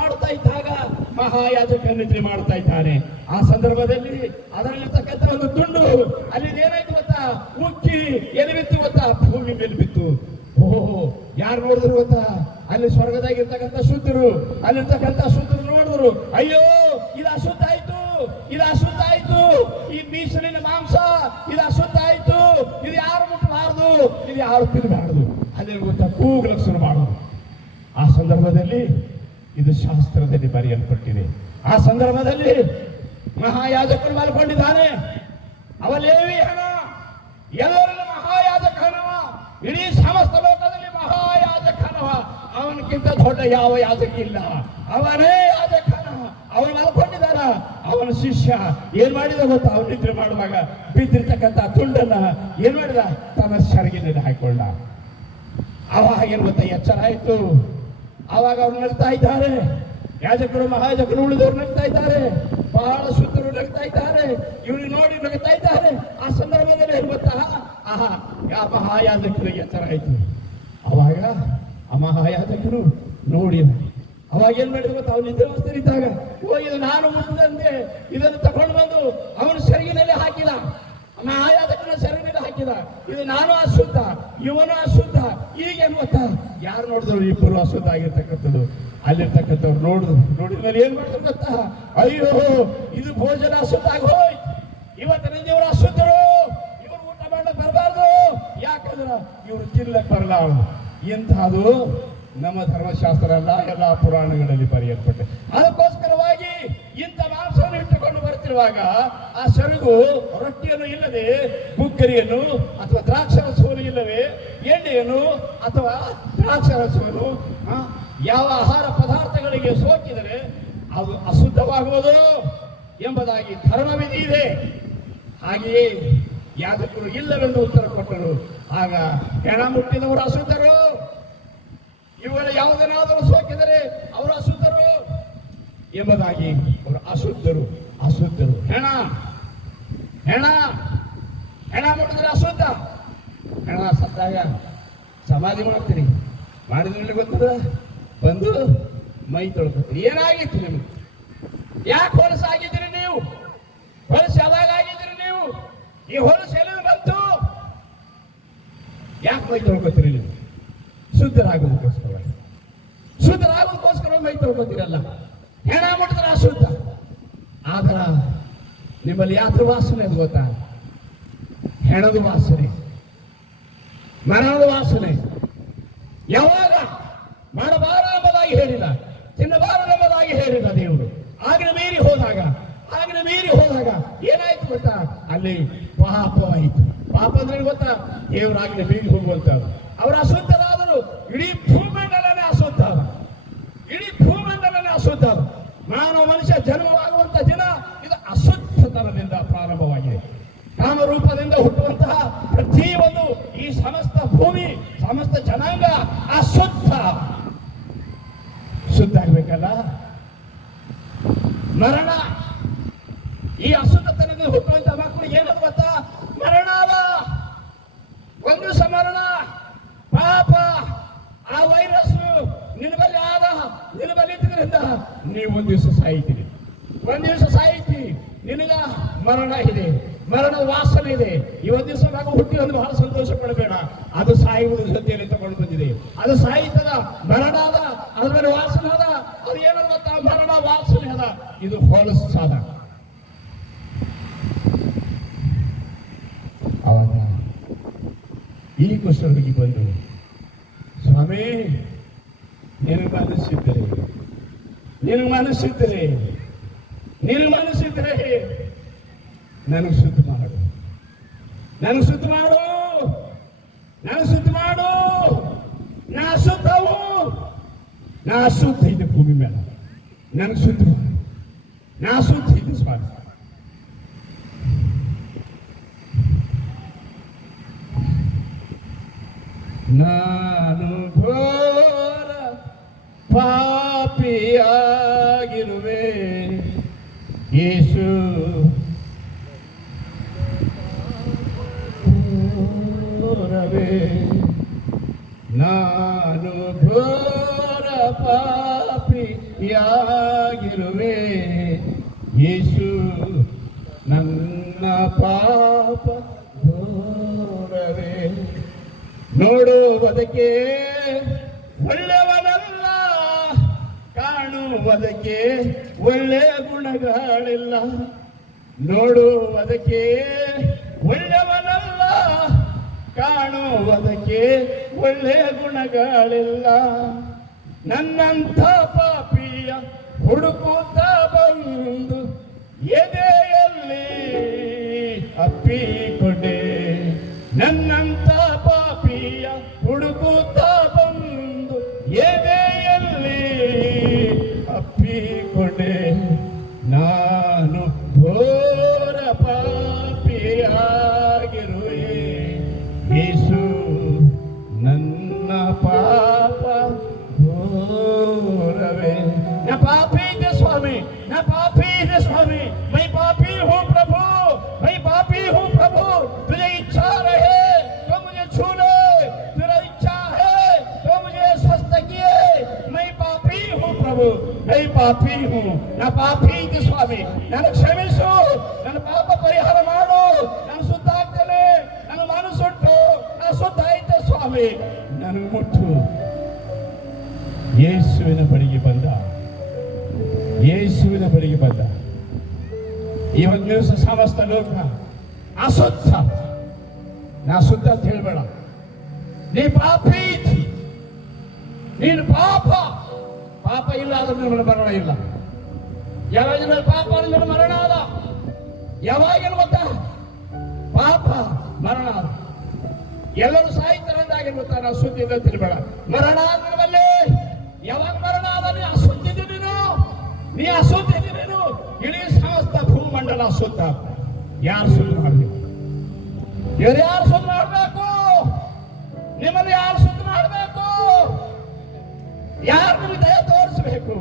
ಮಾಡ್ತಾ ಇದ್ದಾಗ ಮಹಾಯಾಜಕ ನಿದ್ರೆ ಮಾಡ್ತಾ ಇದ್ದಾನೆ. ಆ ಸಂದರ್ಭದಲ್ಲಿ ಅದರಲ್ಲಿರ್ತಕ್ಕಂಥ ಒಂದು ತುಂಡು ಅಲ್ಲಿ ಏನಾಯ್ತು ಗೊತ್ತಾ? ಉಕ್ಕಿ ಎಲ್ಲಿ ಬಿತ್ತು ಗೊತ್ತಾ? ಭೂಮಿ ಮೇಲೆ ಬಿತ್ತು. ಓಹೋ, ಯಾರು ನೋಡಿದ್ರು ಗೊತ್ತಾ? ಅಲ್ಲಿ ಸ್ವರ್ಗದಾಗಿರ್ತಕ್ಕಂಥ ಶುದ್ಧರು, ಅಲ್ಲಿರ್ತಕ್ಕಂಥ ಶುದ್ಧರು ನೋಡಿದ್ರು, ಅಯ್ಯೋ ಇದು ಅಶುದ್ಧ ಆಯ್ತು, ಇದು ಅಶುದ್ಧ ಆಯ್ತು, ಈ ಮೀಸಲಿನ ಮಾಂಸ ಇದು ಅಶುದ್ಧ ಆಯ್ತು, ಇದು ಯಾರು ಮುಟ್ಟಬಾರದು, ಇದು ಯಾರು ತಿನ್ನಬಾರದು. ಅಲ್ಲಿ ಗೊತ್ತಾ ಕೂಗಲಕ್ಷಣ ಮಾಡೋದು. ಆ ಸಂದರ್ಭದಲ್ಲಿ ಇದು ಶಾಸ್ತ್ರದಲ್ಲಿ ಬರೆಯಲ್ಪಟ್ಟಿದೆ. ಆ ಸಂದರ್ಭದಲ್ಲಿ ಮಹಾಯಾಜಕನು ಮಲ್ಕೊಂಡಿದ್ದಾನೆ. ಅವ ಲೇವಿಯನ, ಎಲ್ಲರಲ್ಲೂ ಮಹಾಯಾಜಕನವ, ಇಡೀ ಸಮಸ್ತ ಲೋಕದಲ್ಲಿ ಮಹಾಯಾಜಕನವ. ಅವನಕ್ಕಿಂತ ದೊಡ್ಡ ಯಾವ ಯಾಜಕ ಇಲ್ಲ, ಅವನೇ ಯಾಜಕನ. ಅವನು ಮಲ್ಕೊಂಡಿದ್ದಾನ. ಅವನ ಶಿಷ್ಯ ಏನ್ ಮಾಡಿದ ಗೊತ್ತಾ? ಅವನು ನಿದ್ರೆ ಮಾಡುವಾಗ ಬಿದ್ದಿರ್ತಕ್ಕಂಥ ತುಂಡನ್ನ ಏನ್ ಮಾಡಿದ? ತನ್ನ ಸೆರಗಿನಲ್ಲಿ ಹಾಕೊಂಡ. ಅವಾಗ ಏನ್ ಗೊತ್ತಾ? ಎಚ್ಚರ ಆಯ್ತು. ಆವಾಗ ಅವ್ರು ನಗ್ತಾ ಇದ್ದಾರೆ. ಯಾಜಕರು ಮಹಾಯಾಜಕರು ಉಳಿದವರು ನಗ್ತಾ ಇದ್ದಾರೆ. ಬಹಳ ಶುದ್ಧರು ನಗ್ತಾ ಇದ್ದಾರೆ. ಇವ್ರಿಗೆ ನೋಡಿ ನಗ್ತಾ ಇದ್ದಾರೆ. ಆ ಸಂದರ್ಭದಲ್ಲಿ ಏನ್ ಗೊತ್ತಾ? ಯಾವ ಮಹಾಯಾಜಕರಿಗೆ ಎಚ್ಚರ ಆಯ್ತು. ಅವಾಗ ಆ ಮಹಾಯಾಜಕರು ನೋಡಿ ಅವಾಗ ಏನ್ ಮಾಡಿದ್ರು ಗೊತ್ತಾ? ಅವನು ನಿದ್ರಾವಸ್ಥೆಯಿದ್ದಾಗ, ಓ ಇದು ನಾನು ಮುಟ್ಟಿದಂತೆ ಇದನ್ನು ತಗೊಂಡು ಬಂದು ಅವನು ಸೆರಗಿನಲ್ಲಿ ಹಾಕಿದ, ಮಹಾಯಾಜಕನ ಸೆರಗಿನಲ್ಲಿ ಹಾಕಿದ. ಇದು ನಾನು ಅಶುದ್ಧ, ಇವನು ಅಶುದ್ಧ. ಈಗ ಏನ್ ಗೊತ್ತಾ? ಯಾರು ನೋಡಿದ್ರು ಇಬ್ಬರು ಅಶುದ್ಧ ಆಗಿರ್ತಕ್ಕಂಥದ್ದು. ಅಲ್ಲಿರ್ತಕ್ಕಂಥವ್ರು ನೋಡಿದ ಮೇಲೆ ಏನ್ ಮಾಡಿದ್ರು ಗೊತ್ತಾ? ಅಯ್ಯೋ ಇದು ಭೋಜನ ಅಶುದ್ಧ ಆಗಿ ಹೋಯ್ತು, ಇವತ್ತಿನ ಇವರು ಅಶುದ್ಧರು, ಇವರು ಊಟ ಮಾಡಕ್ ಬರಬಾರ್ದು. ಯಾಕಂದ್ರೆ ಇವರು ತಿನ್ಲಕ್ ಬರಲ್ಲ. ಇಂತಹದು ನಮ್ಮ ಧರ್ಮಶಾಸ್ತ್ರ ಅಲ್ಲ, ಎಲ್ಲ ಪುರಾಣಗಳಲ್ಲಿ ಬರೆಯಲ್ಪಟ್ಟೆ. ಅದಕ್ಕೋಸ್ಕರವಾಗಿ ಇಂಥ ಮಾಂಸವನ್ನು ಇಟ್ಟುಕೊಂಡು ಬರ್ತಿರುವಾಗ ಆ ಸೆರಗು ರೊಟ್ಟಿಯನ್ನು ಇಲ್ಲದೆ, ಗುಗ್ಗರಿಯನ್ನು ಅಥವಾ ದ್ರಾಕ್ಷರಸವನ್ನು ಇಲ್ಲವೇ ಎಣ್ಣೆಯನ್ನು ಅಥವಾ ದ್ರಾಕ್ಷರಸವನ್ನು ಯಾವ ಆಹಾರ ಪದಾರ್ಥಗಳಿಗೆ ಸೋಕಿದರೆ ಅದು ಅಶುದ್ಧವಾಗುವುದು ಎಂಬುದಾಗಿ ಧರ್ಮವಿಧಿ ಇದೆ. ಹಾಗೆಯೇ ಯಾಜಕರು ಇಲ್ಲವೆಂದು ಉತ್ತರ ಕೊಟ್ಟರು. ಆಗ ಹೆಣ ಮುಟ್ಟಿದವರು ಅಶುದ್ಧರು, ಇವುಗಳ ಯಾವುದನ್ನಾದರೂ ಸೋಕಿದರೆ ಅವರು ಅಶುದ್ಧರು ಎಂಬುದಾಗಿ ಅವರು ಅಶುದ್ಧರು. ಹೆಣ ಮುಟ್ಟಿದ್ರೆ ಅಶುದ್ಧ. ಹೆಣ ಸಮಾಧಿ ಮಾಡ್ತೀರಿ. ಮಾಡಿದ್ಮೇಲೆ ಗೊತ್ತದ ಬಂದು ಮೈ ತೊಳ್ಕೊತೀರಿ. ಏನಾಗಿತ್ತು ನಿಮ್ಗೆ? ಯಾಕೆ ಹೊಲಸಾಗಿದ್ದೀರಿ ನೀವು? ಹೊಲಸು ಯಾವಾಗ ಆಗಿದ್ದೀರಿ ನೀವು? ಈ ಹೊಲಸು ಎಲ್ಲಿ ಬಂತು? ಯಾಕೆ ಮೈ ತೊಳ್ಕೊತೀರಿ ನೀವು? ಶುದ್ಧರಾಗೋದಕ್ಕೋಸ್ಕರ. ಶುದ್ಧರಾಗೋದಕ್ಕೋಸ್ಕರ ಮೈ ತೊಳ್ಕೊತೀರಲ್ಲ. ಹೆಣ ಮುಟ್ಟಿದ್ರೆ ಅಶುದ್ಧ. ಆದ್ರ ನಿಮ್ಮಲ್ಲಿ ಯಾತ್ರ ವಾಸನೆ ಅದು ಗೊತ್ತಾ? ಹೆಣದ ವಾಸನೆ, ಮರಣದ ವಾಸನೆ. ಯಾವಾಗ ಮಾಡಬಾರ ಎಂಬುದಾಗಿ ಹೇಳಿದ, ತಿನ್ನಬಾರದು ಎಂಬುದಾಗಿ ಹೇಳಿದ ದೇವರು. ಆಗಿನ ಮೀರಿ ಹೋದಾಗ ಏನಾಯ್ತು ಗೊತ್ತಾ? ಅಲ್ಲಿ ಪಾಪವಾಯಿತು. ಪಾಪ ಅಂದ್ರೆ ಗೊತ್ತಾ? ದೇವರಾಗಿನ ಮೀರಿ ಹೋಗುವಂತ ಅವರು ಅಶುದ್ಧರಾದರು. ಇಡೀ ಭೂಮಂಡಲನೇ ಅಶುದ್ಧ. ಮಾನವ ಮನುಷ್ಯ ಜನ್ಮವಾಗುವಂತ ದಿನ ಇದು ಅಶುದ್ಧತನದಿಂದ ಪ್ರಾರಂಭವಾಗಿದೆ. ಕಾಮರೂಪದಿಂದ ಹುಟ್ಟುವಂತಹ ಪ್ರತಿಯೊಂದು ಈ ಸಮಸ್ತ ಭೂಮಿ, ಸಮಸ್ತ ಜನಾಂಗ ಶುದ್ಧ ಆಗ್ಬೇಕಲ್ಲ. ಮರಣ, ಈ ಅಶುದ್ಧತನದಿಂದ ಹುಟ್ಟುವಂತ ಮಕ್ಕಳು ಏನದು ಗೊತ್ತಾ? ಮರಣ ಅಲ್ಲ, ಒಂದು ದಿವಸ ಮರಣ. ಪಾಪ, ಆ ವೈರಸ್ ನಿನ್ನ ಬಳಿ ಇದ್ರಿಂದ ನೀವು ಒಂದ್ ದಿವಸ ಸಾಯ್ತೀರಿ. ನಿನಗ ಮರಣ ಇದೆ, ಮರಣದ ವಾಸನೆ ಇದೆ. ಇವತ್ತು ದಿವಸ ನಾವು ಹುಟ್ಟಿ ಒಂದು ಬಹಳ ಸಂತೋಷ ಪಡಬೇಡ. ಅದು ಸಾಯುವುದು ಜೊತೆಯಲ್ಲಿ ತಗೊಂಡು ಬಂದಿದೆ. ಅದು ಸಾಯ್ತದ, ಮರಣ ಅದ, ಅದ್ರ ಮೇಲೆ ವಾಸನೆ ಅದ. ಅದು ಏನೋ ಗೊತ್ತಾ? ಮರಣ ವಾಸನೆ ಅದ. ಇದು ಹೊಲಸಾದ. ಅವಾಗ ಈ ಕುಷ್ಠರೋಗಿ ಬಂದು, ಸ್ವಾಮಿ ನಿನಗೆ ಮನಸ್ಸಿದ್ದರೆ ನನಗೆ ಶುದ್ಧ ಮಾಡು. ನಾ ಶುದ್ಧ ಇದೆ ಭೂಮಿ ಮೇಲೆ. ನನಗೆ ಶುದ್ಧ ಮಾಡು. ನಾ ಶುದ್ಧ ಇದೆ ಸ್ವಾಮಿ. ನಾನು ಘೋರ ಪಾಪಿಯಾಗಿರುವೆ ಯೇಸು, ನಾನು ಘೋರ ಪಾಪಿಯಾಗಿರುವೆ ಯೇಸು, ನನ್ನ ಪಾಪ ಘೋರವೇ. ನೋಡುವುದಕ್ಕೆ ಒಳ್ಳೆಯವನಲ್ಲ, ಕಾಣುವುದಕ್ಕೆ ಒಳ್ಳೆಯ ಗುಣಗಳಿಲ್ಲ. ನೋಡುವುದಕ್ಕೆ ಒಳ್ಳೆಯವನಲ್ಲ, ಕಾಣುವುದಕ್ಕೆ ಒಳ್ಳೆಯ ಗುಣಗಳಿಲ್ಲ. ನನ್ನಂಥ ಪಾಪಿಯ ಹುಡುಕುತ್ತ ಬಂದು ಎದೆಯಲ್ಲಿ ಅಪ್ಪಿಕೊಂಡೆ. ನನ್ನಂಥ ಪಾಪಿಯ ಹುಡುಕುತ್ತ ಬಂದು ಎದೆಯಲ್ಲಿ ಅಪ್ಪಿಕೊಂಡೆ. ನಾನು ಘೋರ ಪಾಪಿಯಾಗಿರುವೆ ಯೇಸು, ನನ್ನ ಪಾಪ ಘೋರವೇ. ನಾ ಪಾಪಿ ಇದೆ ಸ್ವಾಮಿ, मैं पापी हूँ प्रभु, तुझे इच्छा रहे तो मुझे छू ले, तेरा इच्छा है तो मुझे स्वस्थ किए. मैं पापी हूँ प्रभु, मैं पापी हूँ. ನಾ ಪಾಪಿ ಇದೆ ಸ್ವಾಮಿ, ನನ್ನ ಕ್ಷಮಿಸು, ನನ್ನ ಪಾಪ ಪರಿಹಾರ ಮಾಡು. ನಾನು ಶುದ್ಧ ಆಗ್ತೇನೆ, ನನ್ನ ಮನಸ್ಸುಂಟು, ನಾನು ಶುದ್ಧ ಆಯ್ತೆ ಸ್ವಾಮಿ, ನನಗೆ ಮುಟ್ಟು. ಯೇಸುವಿನ ಬಳಿಗೆ ಬಂದ. ಈ ಒಂದು ದಿವಸ ಸಮಸ್ತ ಲೋಕ ಅಶುದ್ಧ. ನಾ ಶುದ್ಧ ಅಂತ ಹೇಳ್ಬೇಡ. ನೀ ಪಾಪಿ ಇದ್ದಿ, ನೀನು ಪಾಪ ಇಲ್ಲ ಆದ್ರೆ ನಿನ್ನ ಮರಣ ಇಲ್ಲ. ಯಾವಾಗ ಮೇಲೆ ಪಾಪ ನಿನ್ನ ಮರಣ ಅದ. ಯಾವಾಗಿನ ಗೊತ್ತಾ? ಪಾಪ ಮರಣ ಅದ. ಎಲ್ಲರೂ ಸಾಯ್ತಾರಂದಾಗಿನ ಗೊತ್ತಾ? ನಾವು ಶುದ್ಧ ಇಲ್ಲ ಅಂತ ಹೇಳ್ಬೇಡ. ಮರಣ ಆದ್ಮೇಲೆ ಯಾವಾಗ ಮರಣ ಆದ? ನೀ ಅಶುದ್ಧಿದ್ದೀರೇನು? ಇಡೀ ಸಮಸ್ತ ಭೂಮಂಡಲ ಅಶುದ್ಧ. ಯಾರು ಶುದ್ಧ ಮಾಡಬೇಕು? ಯಾರು ಶುದ್ಧ ಮಾಡಬೇಕು? ನಿಮ್ಮನ್ನು ಯಾರು ಶುದ್ಧ ಮಾಡಬೇಕು? ಯಾರು ನಿಮಗೆ ದಯ ತೋರಿಸಬೇಕು?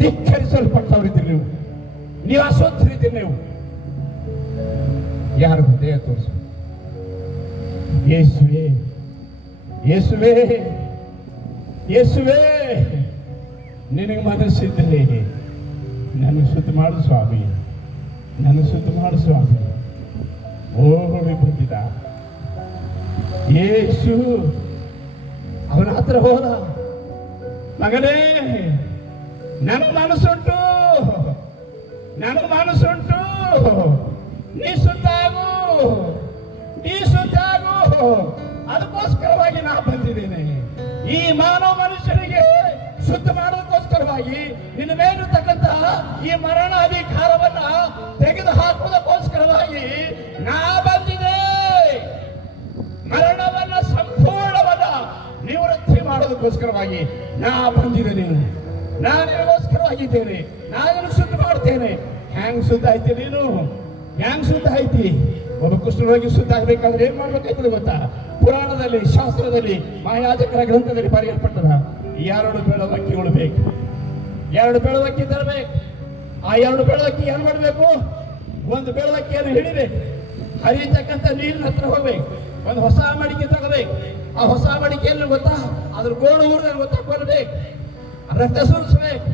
ಧಿಕ್ಕರಿಸಲ್ಪಟ್ಟವರಿದ್ದೀರಿ ನೀವು ಅಶುದ್ಧರಿದ್ದೀರಿ. ನೀವು ಯಾರು ದಯ ತೋರಿಸಬೇಕು? ಯೇಸುವೇ ಯೇಸುವೇ, ಯೇಸುವೇ, ನಿನಗೆ ಮನಸ್ಸಿದ್ದರೆ ನನಗೆ ಶುದ್ಧ ಮಾಡು ಸ್ವಾಮಿ, ನನಗೆ ಶುದ್ಧ ಮಾಡು ಸ್ವಾಮಿ. ಓಡಿ ಬಂದಿದ್ದ ಯೇಸು ಅವನ ಹತ್ರ ಹೋದ. ಮಗನೇ, ನನಗೆ ಮನಸ್ಸುಂಟು, ನನಗೆ ಮನಸ್ಸುಂಟು, ನೀ ಶುದ್ಧಾಗು, ನೀ ಶುದ್ಧಾಗು. ಅದಕ್ಕೋಸ್ಕರವಾಗಿ ನಾ ಬಂದಿದ್ದೇನೆ. ಈ ಮಾನವ ಮನುಷ್ಯನಿಗೆ ಶುದ್ಧ ಮಾಡೋದಕ್ಕೋಸ್ಕರವಾಗಿ ನಿನ್ನ ಮೇಲಿರ್ತಕ್ಕಂತಹ ಈ ಮರಣ ಅಧಿಕಾರವನ್ನ ತೆಗೆದು ಹಾಕುವುದಕ್ಕೋಸ್ಕರವಾಗಿ ನಾ ಬಂದಿದೆ. ಮರಣವನ್ನ ಸಂಪೂರ್ಣವನ್ನ ನಿವೃತ್ತಿ ಮಾಡೋದಕ್ಕೋಸ್ಕರವಾಗಿ ನಾ ಬಂದಿದ್ದೇನೆ. ನಾನು ನಿನಗೋಸ್ಕರವಾಗಿದ್ದೇನೆ. ನಾನು ಶುದ್ಧ ಮಾಡ್ತೇನೆ. ಹ್ಯಾಂಗ್ ಶುದ್ಧ ಐತಿ ನೀನು? ಹ್ಯಾಂಗ್ ಶುದ್ಧ ಐತಿ? ಒಬ್ಬ ಕುಷ್ಠರೋಗಿ ಶುದ್ಧ ಆಗ್ಬೇಕಾದ್ರೆ ಏನ್ ಮಾಡ್ಬೇಕಾಯ್ತದೆ ಗೊತ್ತಾ? ಪುರಾಣದಲ್ಲಿ, ಶಾಸ್ತ್ರದಲ್ಲಿ, ಮಹಾಯಾಜಕರ ಗ್ರಂಥದಲ್ಲಿ ಬರೆಯಲ್ಪಟ್ಟದ 2 ಬೆಳವಕ್ಕಿಗಳು ಬೇಕು. 2 ಬೆಳವಕ್ಕಿ ತರಬೇಕು. ಆ 2 ಬೆಳವಕ್ಕಿ ಏನ್ ಮಾಡಬೇಕು? ಒಂದು ಬೆಳವಕ್ಕಿಯನ್ನು ಹಿಡಿಬೇಕು, ಹರಿಯತಕ್ಕಂಥ ನೀರಿನ ಹತ್ರ ಹೋಗ್ಬೇಕು, ಒಂದು ಹೊಸ ಮಡಿಕೆ ತಗೋಬೇಕು. ಆ ಹೊಸ ಮಡಿಕೆಯಲ್ಲಿ ಗೊತ್ತಾ, ಅದ್ರ ಗೋಡು ಊರಿನಲ್ಲಿ ಗೊತ್ತಾ ಕೊಲ್ಲಬೇಕು, ರಕ್ತ ಸುರಿಸ್ಬೇಕು.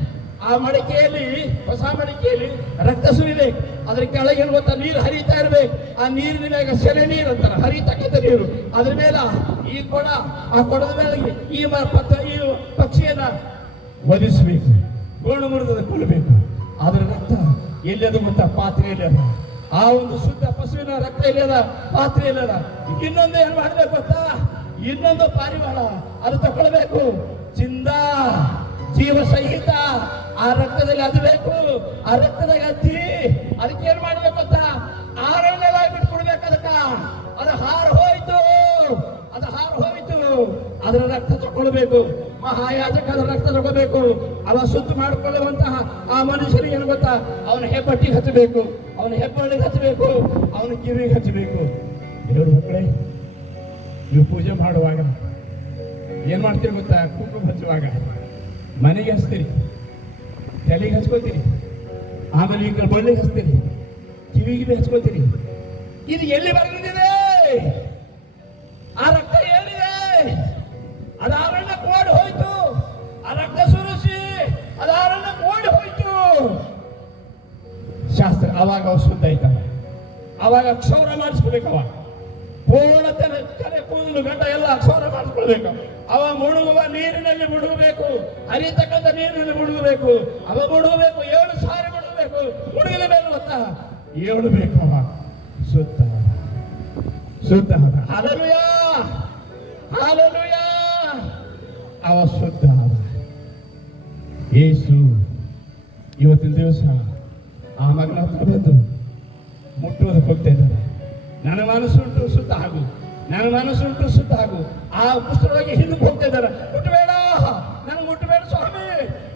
ಆ ಮಡಿಕೆಯಲ್ಲಿ, ಹೊಸ ಮಡಿಕೆಯಲ್ಲಿ ರಕ್ತ ಸುರಿಬೇಕು. ಅದ್ರ ಕೆಳಗೆ ಗೊತ್ತಾ ನೀರು ಹರಿತಾ ಇರ್ಬೇಕು. ಆ ನೀರಿನ ಮೇಲೆ ಸೆಲೆ ನೀರು ಅಂತಾರೆ, ಹರಿತಕ್ಕಂಥ ನೀರು. ಅದ್ರ ಮೇಲೆ ಈ ಕೊಡ, ಆ ಕೊಡದ ಮೇಲೆ ಈ ಪಕ್ಷಿಯನ್ನ ವಧಿಸ್ಬೇಕು, ಗೋಣು ಮುರಿದ ಕೊಲ್ಲಬೇಕು. ಅದ್ರ ರಕ್ತ ಎಲ್ಲದ ಗೊತ್ತಾ? ಪಾತ್ರೆಯಲ್ಲಿ ಅದ. ಆ ಒಂದು ಶುದ್ಧ ಪಶುವಿನ ರಕ್ತ ಎಲ್ಲದ? ಪಾತ್ರೆಯಲ್ಲಿ ಅದ. ಇನ್ನೊಂದು ಏನ್ ಮಾಡ್ಬೇಕು ಗೊತ್ತಾ? ಇನ್ನೊಂದು ಪಾರಿವಾಳ ಅದು ತಗೊಳ್ಬೇಕು, ಚಿಂದ ಜೀವ ಸಹಿತ ಆ ರಕ್ತದಲ್ಲಿ ಅದು ಬೇಕು. ಆ ರಕ್ತದಾಗ ಹತ್ತಿ ಅದಕ್ಕೆ ಏನ್ ಮಾಡ್ಬೇಕು ಗೊತ್ತಾ? ಆರಣ್ಣೆಲ್ಲ ಬಿಟ್ಕೊಡ್ಬೇಕು. ಅದಕ್ಕ ಅದು ಹಾರ ಹೋಯ್ತು, ಅದು ಹಾರ ಹೋಯ್ತು. ಅದರ ರಕ್ತ ತಗೊಳ್ಬೇಕು. ಮಹಾಯಾಜಕ ಅದರ ರಕ್ತ ತಗೋಬೇಕು. ಅವ ಶುದ್ಧ ಮಾಡಿಕೊಳ್ಳುವಂತಹ ಆ ಮನುಷ್ಯನಿಗೆ ಏನು ಗೊತ್ತಾ? ಅವನ ಹೆಬ್ಬಟ್ಟಿಗೆ ಹಚ್ಚಬೇಕು, ಅವನ ಹೆಬ್ಬಳ್ಳಿಗೆ ಹಚ್ಚಬೇಕು, ಅವನ ಕಿವಿಗೆ ಹಚ್ಚಬೇಕು. ದೇವ್ರ ಮಕ್ಕಳೇ, ನೀವು ಪೂಜೆ ಮಾಡುವಾಗ ಏನ್ ಮಾಡ್ತೀರಿ ಗೊತ್ತಾ? ಕುಂಕುಮ ಹಚ್ಚುವಾಗ ಮನೆಗೆ ಹಚ್ತೀರಿ, ತಲೆಗೆ ಹಚ್ಕೋತೀರಿ, ಆಮೇಲೆ ಈಗ ಬಳ್ಳಿಗೆ ಹಚ್ತೀರಿ, ಕಿವಿಗೆ ಹಚ್ಕೋತೀರಿ. ಇದು ಎಲ್ಲಿ ಬರೆದಿದೆ? ಆ ರಕ್ತ ಏನಿದೆ? ಅದು ಆರಣ್ಯಕ್ಕೆ ಓಡಿ ಹೋಯ್ತು. ಆ ರಕ್ತ ಸುರಿಸಿ ಅದು ಆರಣ್ಯಕ್ಕೆ ಓಡಿ ಹೋಯ್ತು. ಶಾಸ್ತ್ರ ಅವಾಗ ಅವ ಶುದ್ಧ ಆಯ್ತ. ಅವಾಗ ಕ್ಷೌರ ಮಾಡಿಸ್ಕೋಬೇಕು. ಅವ ಪೂರ್ಣ ತಲೆ ಕೂದಲು ಗಂಟ ಎಲ್ಲ ಕ್ಷೌರ ಮಾಡಿಸ್ಕೊಳ್ಬೇಕು. ಅವ ಮುಳುಗುವ ನೀರಿನಲ್ಲಿ ಮುಳುಗಬೇಕು, ಹರಿಯತಕ್ಕಂಥ ನೀರಿನಲ್ಲಿ ಮುಳುಗಬೇಕು. ಅವ ಮುಳುಗಬೇಕು, 7 ಸಾರಿ ಮುಳುಗಬೇಕು. ಮುಳುಗಲೇಬೇಕು ಗೊತ್ತಾ? 7 ಬೇಕು. ಅವ ಶುದ್ಧ, ಶುದ್ಧ. Hallelujah, hallelujah. ಅವ ಶುದ್ಧ. ಯೇಸು ಇವತ್ತಿನ ದಿವಸ ಆ ಮಗನ ಹತ್ರ ಬಂದು ಮುಟ್ಟುವುದಕ್ಕೆ ಹೋಗ್ತಾ ಇದ್ದಾರೆ. ನನ್ನ ಮನಸ್ಸುಂಟು ಶುದ್ಧ ಆಗು, ನನ್ನ ಮನಸ್ಸುಂಟು ಶುದ್ಧ ಆಗು. ಆ ಪುಸ್ತಕವಾಗಿ ಹಿಂದಕ್ಕೆ ಹೋಗ್ತಾ ಇದ್ದಾರೆ. ಮುಟ್ಟಬೇಡ, ನನಗೆ ಮುಟ್ಟಬೇಡ ಸ್ವಾಮಿ,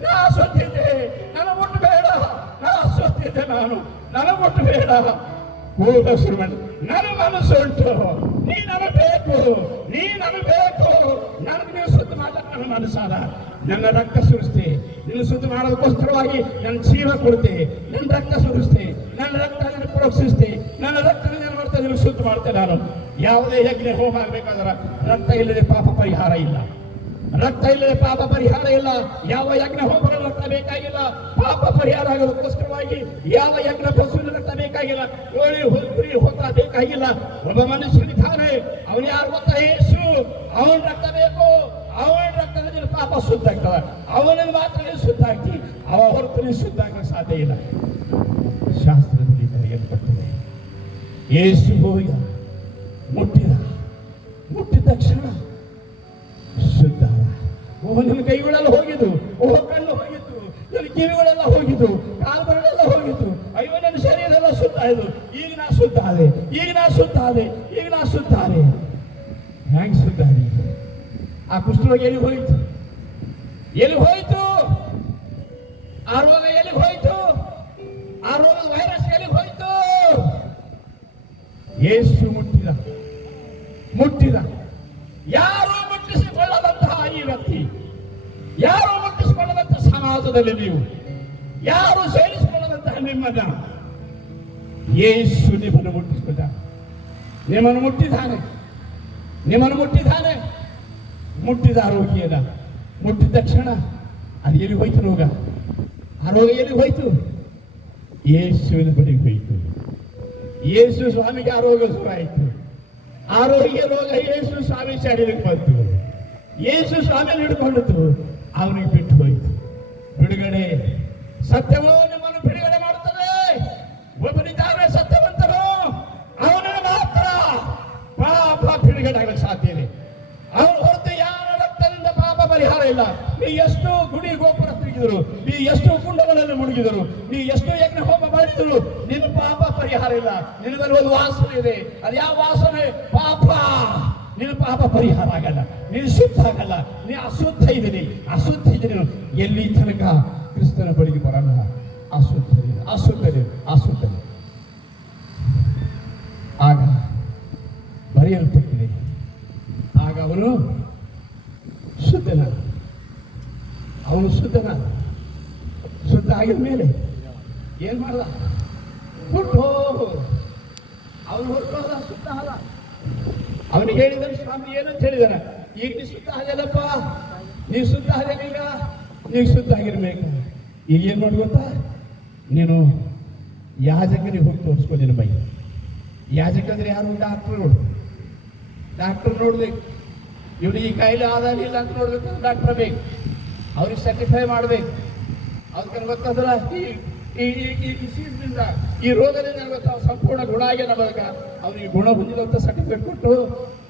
ನಾ ಸ್ವತ್ತಿದ್ದೆ, ನನಗೆ ಮುಟ್ಟಬೇಡ, ನಾ ಸ್ವತ್ತಿದ್ದೆ, ನನಗೆ ಮುಟ್ಟಬೇಡ. ಹೋಗ ಶುರು ಮಾಡಿ. ನನ್ನ ಮನಸ್ಸುಂಟು, ನೀ ನನಗೆ ಬೇಕು, ನೀ ನನಗೆ ಬೇಕು. ನನಗೆ ನೀವು ಶುದ್ಧ ಮಾಡಕ್ಕೆ ನನ್ನ ಮನಸ್ಸಾದ. ನನ್ನ ರಕ್ತ ಸುರಿಸ್ತೆ, ನಿನ್ನ ಶುದ್ಧ ಮಾಡೋದಕ್ಕೋಸ್ಕರವಾಗಿ ನನ್ನ ಜೀವ ಕೊಡ್ತೆ, ನನ್ನ ರಕ್ತ ಸುರಿಸ್ತೆ, ನನ್ನ ರಕ್ತ ಪ್ರೋತ್ಸಾಹಿಸ್ತೆ, ನನ್ನ ರಕ್ತ ಮಾಡ್ತಾ ಶುದ್ಧ ಮಾಡ್ತೇನೆ. ನಾನು ಯಾವುದೇ ಯಜ್ಞ ಹೋಮ ಆಗ್ಬೇಕಾದ್ರೆ ರಕ್ತ ಇಲ್ಲದೆ ಪಾಪ ಪರಿಹಾರ ಇಲ್ಲ, ರಕ್ತ ಇಲ್ಲದೆ ಪಾಪ ಪರಿಹಾರ ಇಲ್ಲ. ಯಾವ ಯಜ್ಞ ಹೋಮಗಳ ರಕ್ತ ಬೇಕಾಗಿಲ್ಲ. ಪಾಪ ಪರಿಹಾರ ಆಗೋದಕ್ಕೋಸ್ಕರವಾಗಿ ಯಾವ ಯಜ್ಞ ಪಶುವಿನ ರಕ್ತ ಬೇಕಾಗಿಲ್ಲ, ಕೋಳಿ ಹುರಿ ಹೋತ ಬೇಕಾಗಿಲ್ಲ. ಒಬ್ಬ ಮನುಷ್ಯನಿದ್ದಾನೆ, ಅವನು ಯಾರು ಗೊತ್ತಾ? ಯೇಸು. ಅವನ ರಕ್ತ ಬೇಕು. ಅವನ ರಕ್ತದಲ್ಲಿ ಪಾಪ ಶುದ್ಧ ಆಗ್ತದೆ. ಅವನಿಗೆ ಮಾತ್ರ ಶುದ್ಧ ಆಗ್ತಿ. ಅವ ಹೊರತು ಶುದ್ಧ ಆಗಕ್ಕೆ ಸಾಧ್ಯ ಇಲ್ಲ. ಶಾಸ್ತ್ರದಲ್ಲಿ ಬರೆಯಲ್ಪಟ್ಟಿದೆ. ಯೇಸು ಹೋಗಿ ಮುಟ್ಟಿದ ತಕ್ಷಣ ಶುದ್ಧ. ನನ್ನ ಕೈಗಳೆಲ್ಲ ಹೋಗಿದ್ದು, ಕಣ್ಣು ಹೋಗಿತ್ತು, ನನ್ನ ಕಿವಿಗಳೆಲ್ಲ ಹೋಗಿದ್ದು, ಕಾಲುಗಳೆಲ್ಲ ಹೋಗಿತ್ತು. ಅಯ್ಯೋ, ನನ್ನ ಶರೀರ ಎಲ್ಲ ಶುದ್ಧ ಆಯ್ತು. ಈಗ ನಾ ಶುದ್ಧ ಆದೆ, ಈಗ ನಾ ಶುದ್ಧ ಆದೆ, ಈಗ ನಾ ಶುದ್ಧ ಆದೆ. ಹೆಂಗ್ ಶುದ್ಧ ಆದಿ? ಆ ಕುಷ್ಠರೋಗ ಎಲ್ಲಿ ಹೋಯ್ತು? ಎಲ್ಲಿ ಹೋಯ್ತು? ಆ ರೋಗ ಎಲ್ಲಿ ಹೋಯ್ತು? ಆ ರೋಗದ ವೈರಸ್ ಎಲ್ಲಿ ಹೋಯ್ತು? ಯೇಸು ಮುಟ್ಟಿದ. ಯಾರು ಮುಟ್ಟಿಸಿಕೊಳ್ಳದಂತಹ ಈ ವ್ಯಕ್ತಿ, ಯಾರು ಮುಟ್ಟಿಸಿಕೊಳ್ಳದಂತಹ ಸಮಾಜದಲ್ಲಿ ನೀವು, ಯಾರು ಸೇರಿಸಿಕೊಳ್ಳದಂತಹ ನಿಮ್ಮ ಜನ, ಯೇಸು ನಿಮ್ಮನ್ನು ಮುಟ್ಟಿಸಿಕೊಂಡ. ನಿಮ್ಮನ್ನು ಮುಟ್ಟಿದ್ದಾನೆ. ಮುಟ್ಟಿದ ಆರೋಗ್ಯನ ಮುಟ್ಟಿದ ತಕ್ಷಣ ಅದು ಎಲ್ಲಿ ಹೋಯ್ತು ರೋಗ? ಆ ರೋಗ ಎಲ್ಲಿ ಹೋಯ್ತು? ಯೇಸುವಿನ ಬಳಿಗೆ ಹೋಯ್ತು. ಯೇಸು ಸ್ವಾಮಿಗೆ ಆ ರೋಗ ಶುರು ಆಯಿತು. ಆರೋಗ್ಯ ರೋಗ ಯೇಸು ಸ್ವಾಮಿ ಶರೀರಕ್ಕೆ ಬಂತು. ಯೇಸು ಸ್ವಾಮಿ ಹಿಡ್ಕೊಂಡಿತು, ಅವನಿಗೆ ಬಿಟ್ಟು ಹೋಯ್ತು. ಬಿಡುಗಡೆ, ಸತ್ಯವೋ ನಿಮ್ಮನ್ನು ಬಿಡುಗಡೆ ಮಾಡುತ್ತದೆ. ಒಬ್ಬನಿದ್ದಾರೆ ಸತ್ಯವಂತರು, ಅವನನ್ನು ಮಾತ್ರ ಪಾಪ ಬಿಡುಗಡೆ ಆಗಕ್ಕೆ ಸಾಧ್ಯ ಇದೆ. ಅವನು ಹೊರತು ಯಾರ ರಕ್ತದಿಂದ ಪಾಪ ಪರಿಹಾರ ಇಲ್ಲ. ನೀ ಎಷ್ಟು ಗುಡಿ ಗೋಪುರ ತಿರುಗಿದರು, ನೀ ಎಷ್ಟು ಕುಂಡಗಳನ್ನು ಮುಳುಗಿದರು, ನೀ ಎಷ್ಟು ಯಜ್ಞ ಹೋಮ ಮಾಡಿದರು, ನಿನ್ನ ಪಾಪ ಪರಿಹಾರ ಇಲ್ಲ. ನಿನಗಲ್ಲಿ ಒಂದು ವಾಸನೆ ಇದೆ. ಅದು ಯಾವ ವಾಸನೆ? ಪಾಪ. ನಿನ್ನ ಪಾಪ ಪರಿಹಾರ ಆಗಲ್ಲ, ನೀನು ಶುದ್ಧ ಆಗಲ್ಲ, ನೀ ಅಶುದ್ಧ ಇದ್ದೀನಿ. ಅಶುದ್ಧ ಇದ್ದೀನಿ ಎಲ್ಲಿ ತನಕ ಕ್ರಿಸ್ತನ ಬಳಿಗೆ ಬರಲ್ಲ. ಅಶುದ್ಧ ಆಗ ಬರೆಯಲ್ಪಟ್ಟಿದೆ. ಆಗ ಅವನು ಶುದ್ಧನಾದ. ಶುದ್ಧ ಆಗಿದ ಮೇಲೆ ಏನ್ ಮಾಡ್ದ? ಅವನು ಹೊರಟೋದ, ಶುದ್ಧ ಆದ. ಅವನಿಗೆ ಹೇಳಿದನು ಸ್ವಾಮಿ ಏನಂತ ಹೇಳಿದಾನೆ? ಈಗ ನೀ ಶುದ್ಧ ಆಗಲ್ಲಪ್ಪ, ನೀವು ಶುದ್ಧ ಆಗಲ್ಲ, ಈಗ ನೀವು ಶುದ್ಧ ಆಗಿರ್ಬೇಕು. ಈಗ ಏನ್ ಮಾಡಿ ಗೊತ್ತಾ? ನೀನು ಯಾಜಕನಿಗೆ ಹೋಗಿ ತೋರಿಸ್ಕೊ ನಿನ್ನ ಮೈ. ಯಾಜಕಂದ್ರೆ ಯಾರು? ಡಾಕ್ಟರ್ ನೋಡ್ಬೇಕು. ಇವನಿಗೆ ಈ ಕಾಯಿಲೆ ಆದಾಗಿಲ್ಲ ಅಂತ ನೋಡ್ಬೇಕು, ಡಾಕ್ಟರ್ ಬೇಕು. ಅವ್ರಿಗೆ ಸರ್ಟಿಫೈ ಮಾಡ್ಬೇಕು. ಅದಕ್ಕೆ ಗೊತ್ತಾದ್ರೆ ಈ ಡಿಸೀಸ್ನಿಂದ, ಈ ರೋಗದಿಂದ ಗೊತ್ತಾ ಸಂಪೂರ್ಣ ಗುಣ ಆಗ್ಯಾನ ಬಳಿಕ ಅವ್ರಿಗೆ ಗುಣ ಹೊಂದಿದಂತ ಸರ್ಟಿಫಿಕೇಟ್ ಕೊಟ್ಟು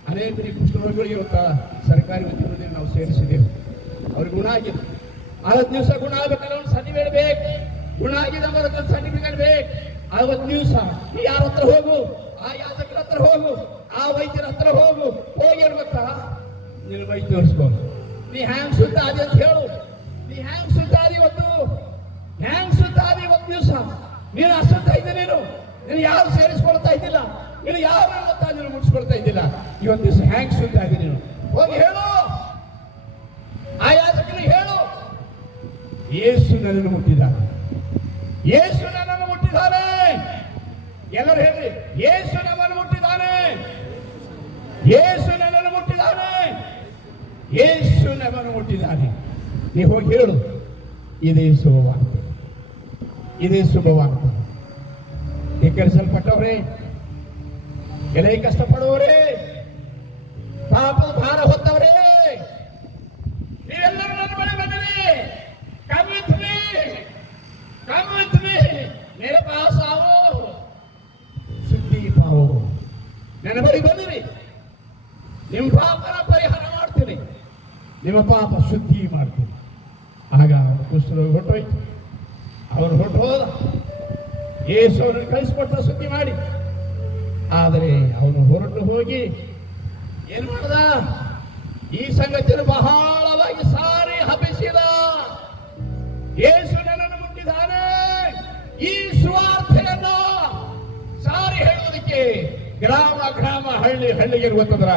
ಅನೇಕರಿಗೆ ಕುಷ್ಠರೋಗಿಗಳಿಗೆ ಗೊತ್ತಾ ಸರ್ಕಾರಿ ಉದ್ಯೋಗದಲ್ಲಿ ನಾವು ಸೇರಿಸಿದ್ದೇವೆ. ಅವ್ರಿಗೆ ಗುಣ ಆಗಿದೆ. 60 ದಿವಸ ಗುಣ ಆಗ್ಬೇಕಲ್ಲ ಒಂದು ಸರ್ಟಿಫಿಕೇಟ್ ಬೇಕು. ಗುಣ ಆಗಿದೆ ಬರೋದು ಸರ್ಟಿಫಿಕೇಟ್ ಬೇಕು. 60 ದಿವಸ ನೀ ಯಾರ ಹತ್ರ ಹೋಗು? ಆ ಯಾಜಕರ ಹತ್ರ ಹೋಗು, ಆ ವೈದ್ಯರ ಹತ್ರ ಹೋಗು. ಹೋಗಿ ಏನ್ ಗೊತ್ತಾ? ನೀನು ವೈದ್ಯ ತೋರಿಸ್ಕೊ. ನೀ ಹ್ಯಾಂಗ್ ಶುದ್ಧ ಆದಿ ಅಂತ ಹೇಳು. ನೀ ಹ್ಯಾಂಗ್ ಶುದ್ಧ ಆದಿ ಇವತ್ತು? ಹ್ಯಾಂಗ್ ಶುದ್ಧ ಆದಿ 1 ದಿವಸ? ನೀನು ಅಶುದ್ಧ ಇದ್ದೆ. ನೀನು ಯಾರು ಸೇರಿಸ್ಕೊಳ್ತಾ ಇದ್ದಿಲ್ಲ, ನೀನು ಯಾರು ಗೊತ್ತಾ ನೀನು ಮುಗಿಸ್ಕೊಳ್ತಾ ಇದ್ದಿಲ್ಲ. ಈ 1 ದಿವಸ ಹ್ಯಾಂಗ್ ಶುದ್ಧ ಆದಿ ನೀನು? ಹೋಗಿ ಹೇಳು, ಆ ಯಾಜಕನಿಗೆ ಹೇಳು, ಯೇಸು ನನ್ನನ್ನು ಮುಟ್ಟಿದ್ದಾನೆ, ಯೇಸು ನನ್ನನ್ನು ಮುಟ್ಟಿದ್ದಾನೆ. ಎಲ್ಲರೂ ಹೇಳಿ, ಯೇಸು ನಮ್ಮನ್ನು ಮುಟ್ಟಿದ್ದಾನೆ, ಯೇಸು ನನ್ನನ್ನು ಮುಟ್ಟಿದ್ದಾನೆ, ಯೇಸು ನಮ್ಮನ್ನು ಮುಟ್ಟಿದ್ದಾನೆ. ನೀವು ಹೋಗಿ ಹೇಳು. ಇದೇ ಶುಭವಾರ್ತೆ, ಇದೇ ಶುಭವಾರ್ತೆ. ಧಿಕ್ಕರಿಸಲ್ಪಟ್ಟವರೇ, ಎಲೆ ಕಷ್ಟಪಡುವವರೇ, ಪಾಪದ ಭಾರ ಹೊತ್ತವರೇ, ನೀವೆಲ್ಲರೂ ನನ್ನ ಬಳಿ ಬಂದಿರಿ. Come with me, come with me, मेरे पास आओ, ಸುದ್ದಿ ಪಾವೋ. ನನ್ನ ಬಳಿ ಬಂದಿರಿ, ನಿಮ್ಮ ಪಾಪನ ಪರಿಹಾರ ಮಾಡ್ತೀನಿ, ನಿಮ್ಮ ಪಾಪ ಶುದ್ಧಿ ಮಾಡ್ತೀನಿ. ಆಗ ಕುಷ್ಠರೋಗಿ ಹೊರಟೋಯ್ತು. ಅವನು ಹೊರಟೋದ. ಯೇಸು ಅವನನ್ನು ಕಳಿಸಿಕೊಟ್ಟ ಶುದ್ಧಿ ಮಾಡಿ. ಆದರೆ ಅವನು ಹೊರಟು ಹೋಗಿ ಏನ್ ಮಾಡ್ದ? ಈ ಸಂಗತಿಯನ್ನು ಬಹಳವಾಗಿ ಸಾರಿ ಹಬ್ಬಿಸಿದ. ಯೇಸು ನನ್ನನ್ನು ಮುಟ್ಟಿದ್ದಾನೆ. ಈ ಸುವಾರ್ತೆಯನ್ನು ಸಾರಿ ಹೇಳುವುದಕ್ಕೆ ಗ್ರಾಮ ಗ್ರಾಮ ಹಳ್ಳಿಗೆ ಗೊತ್ತಂದ್ರ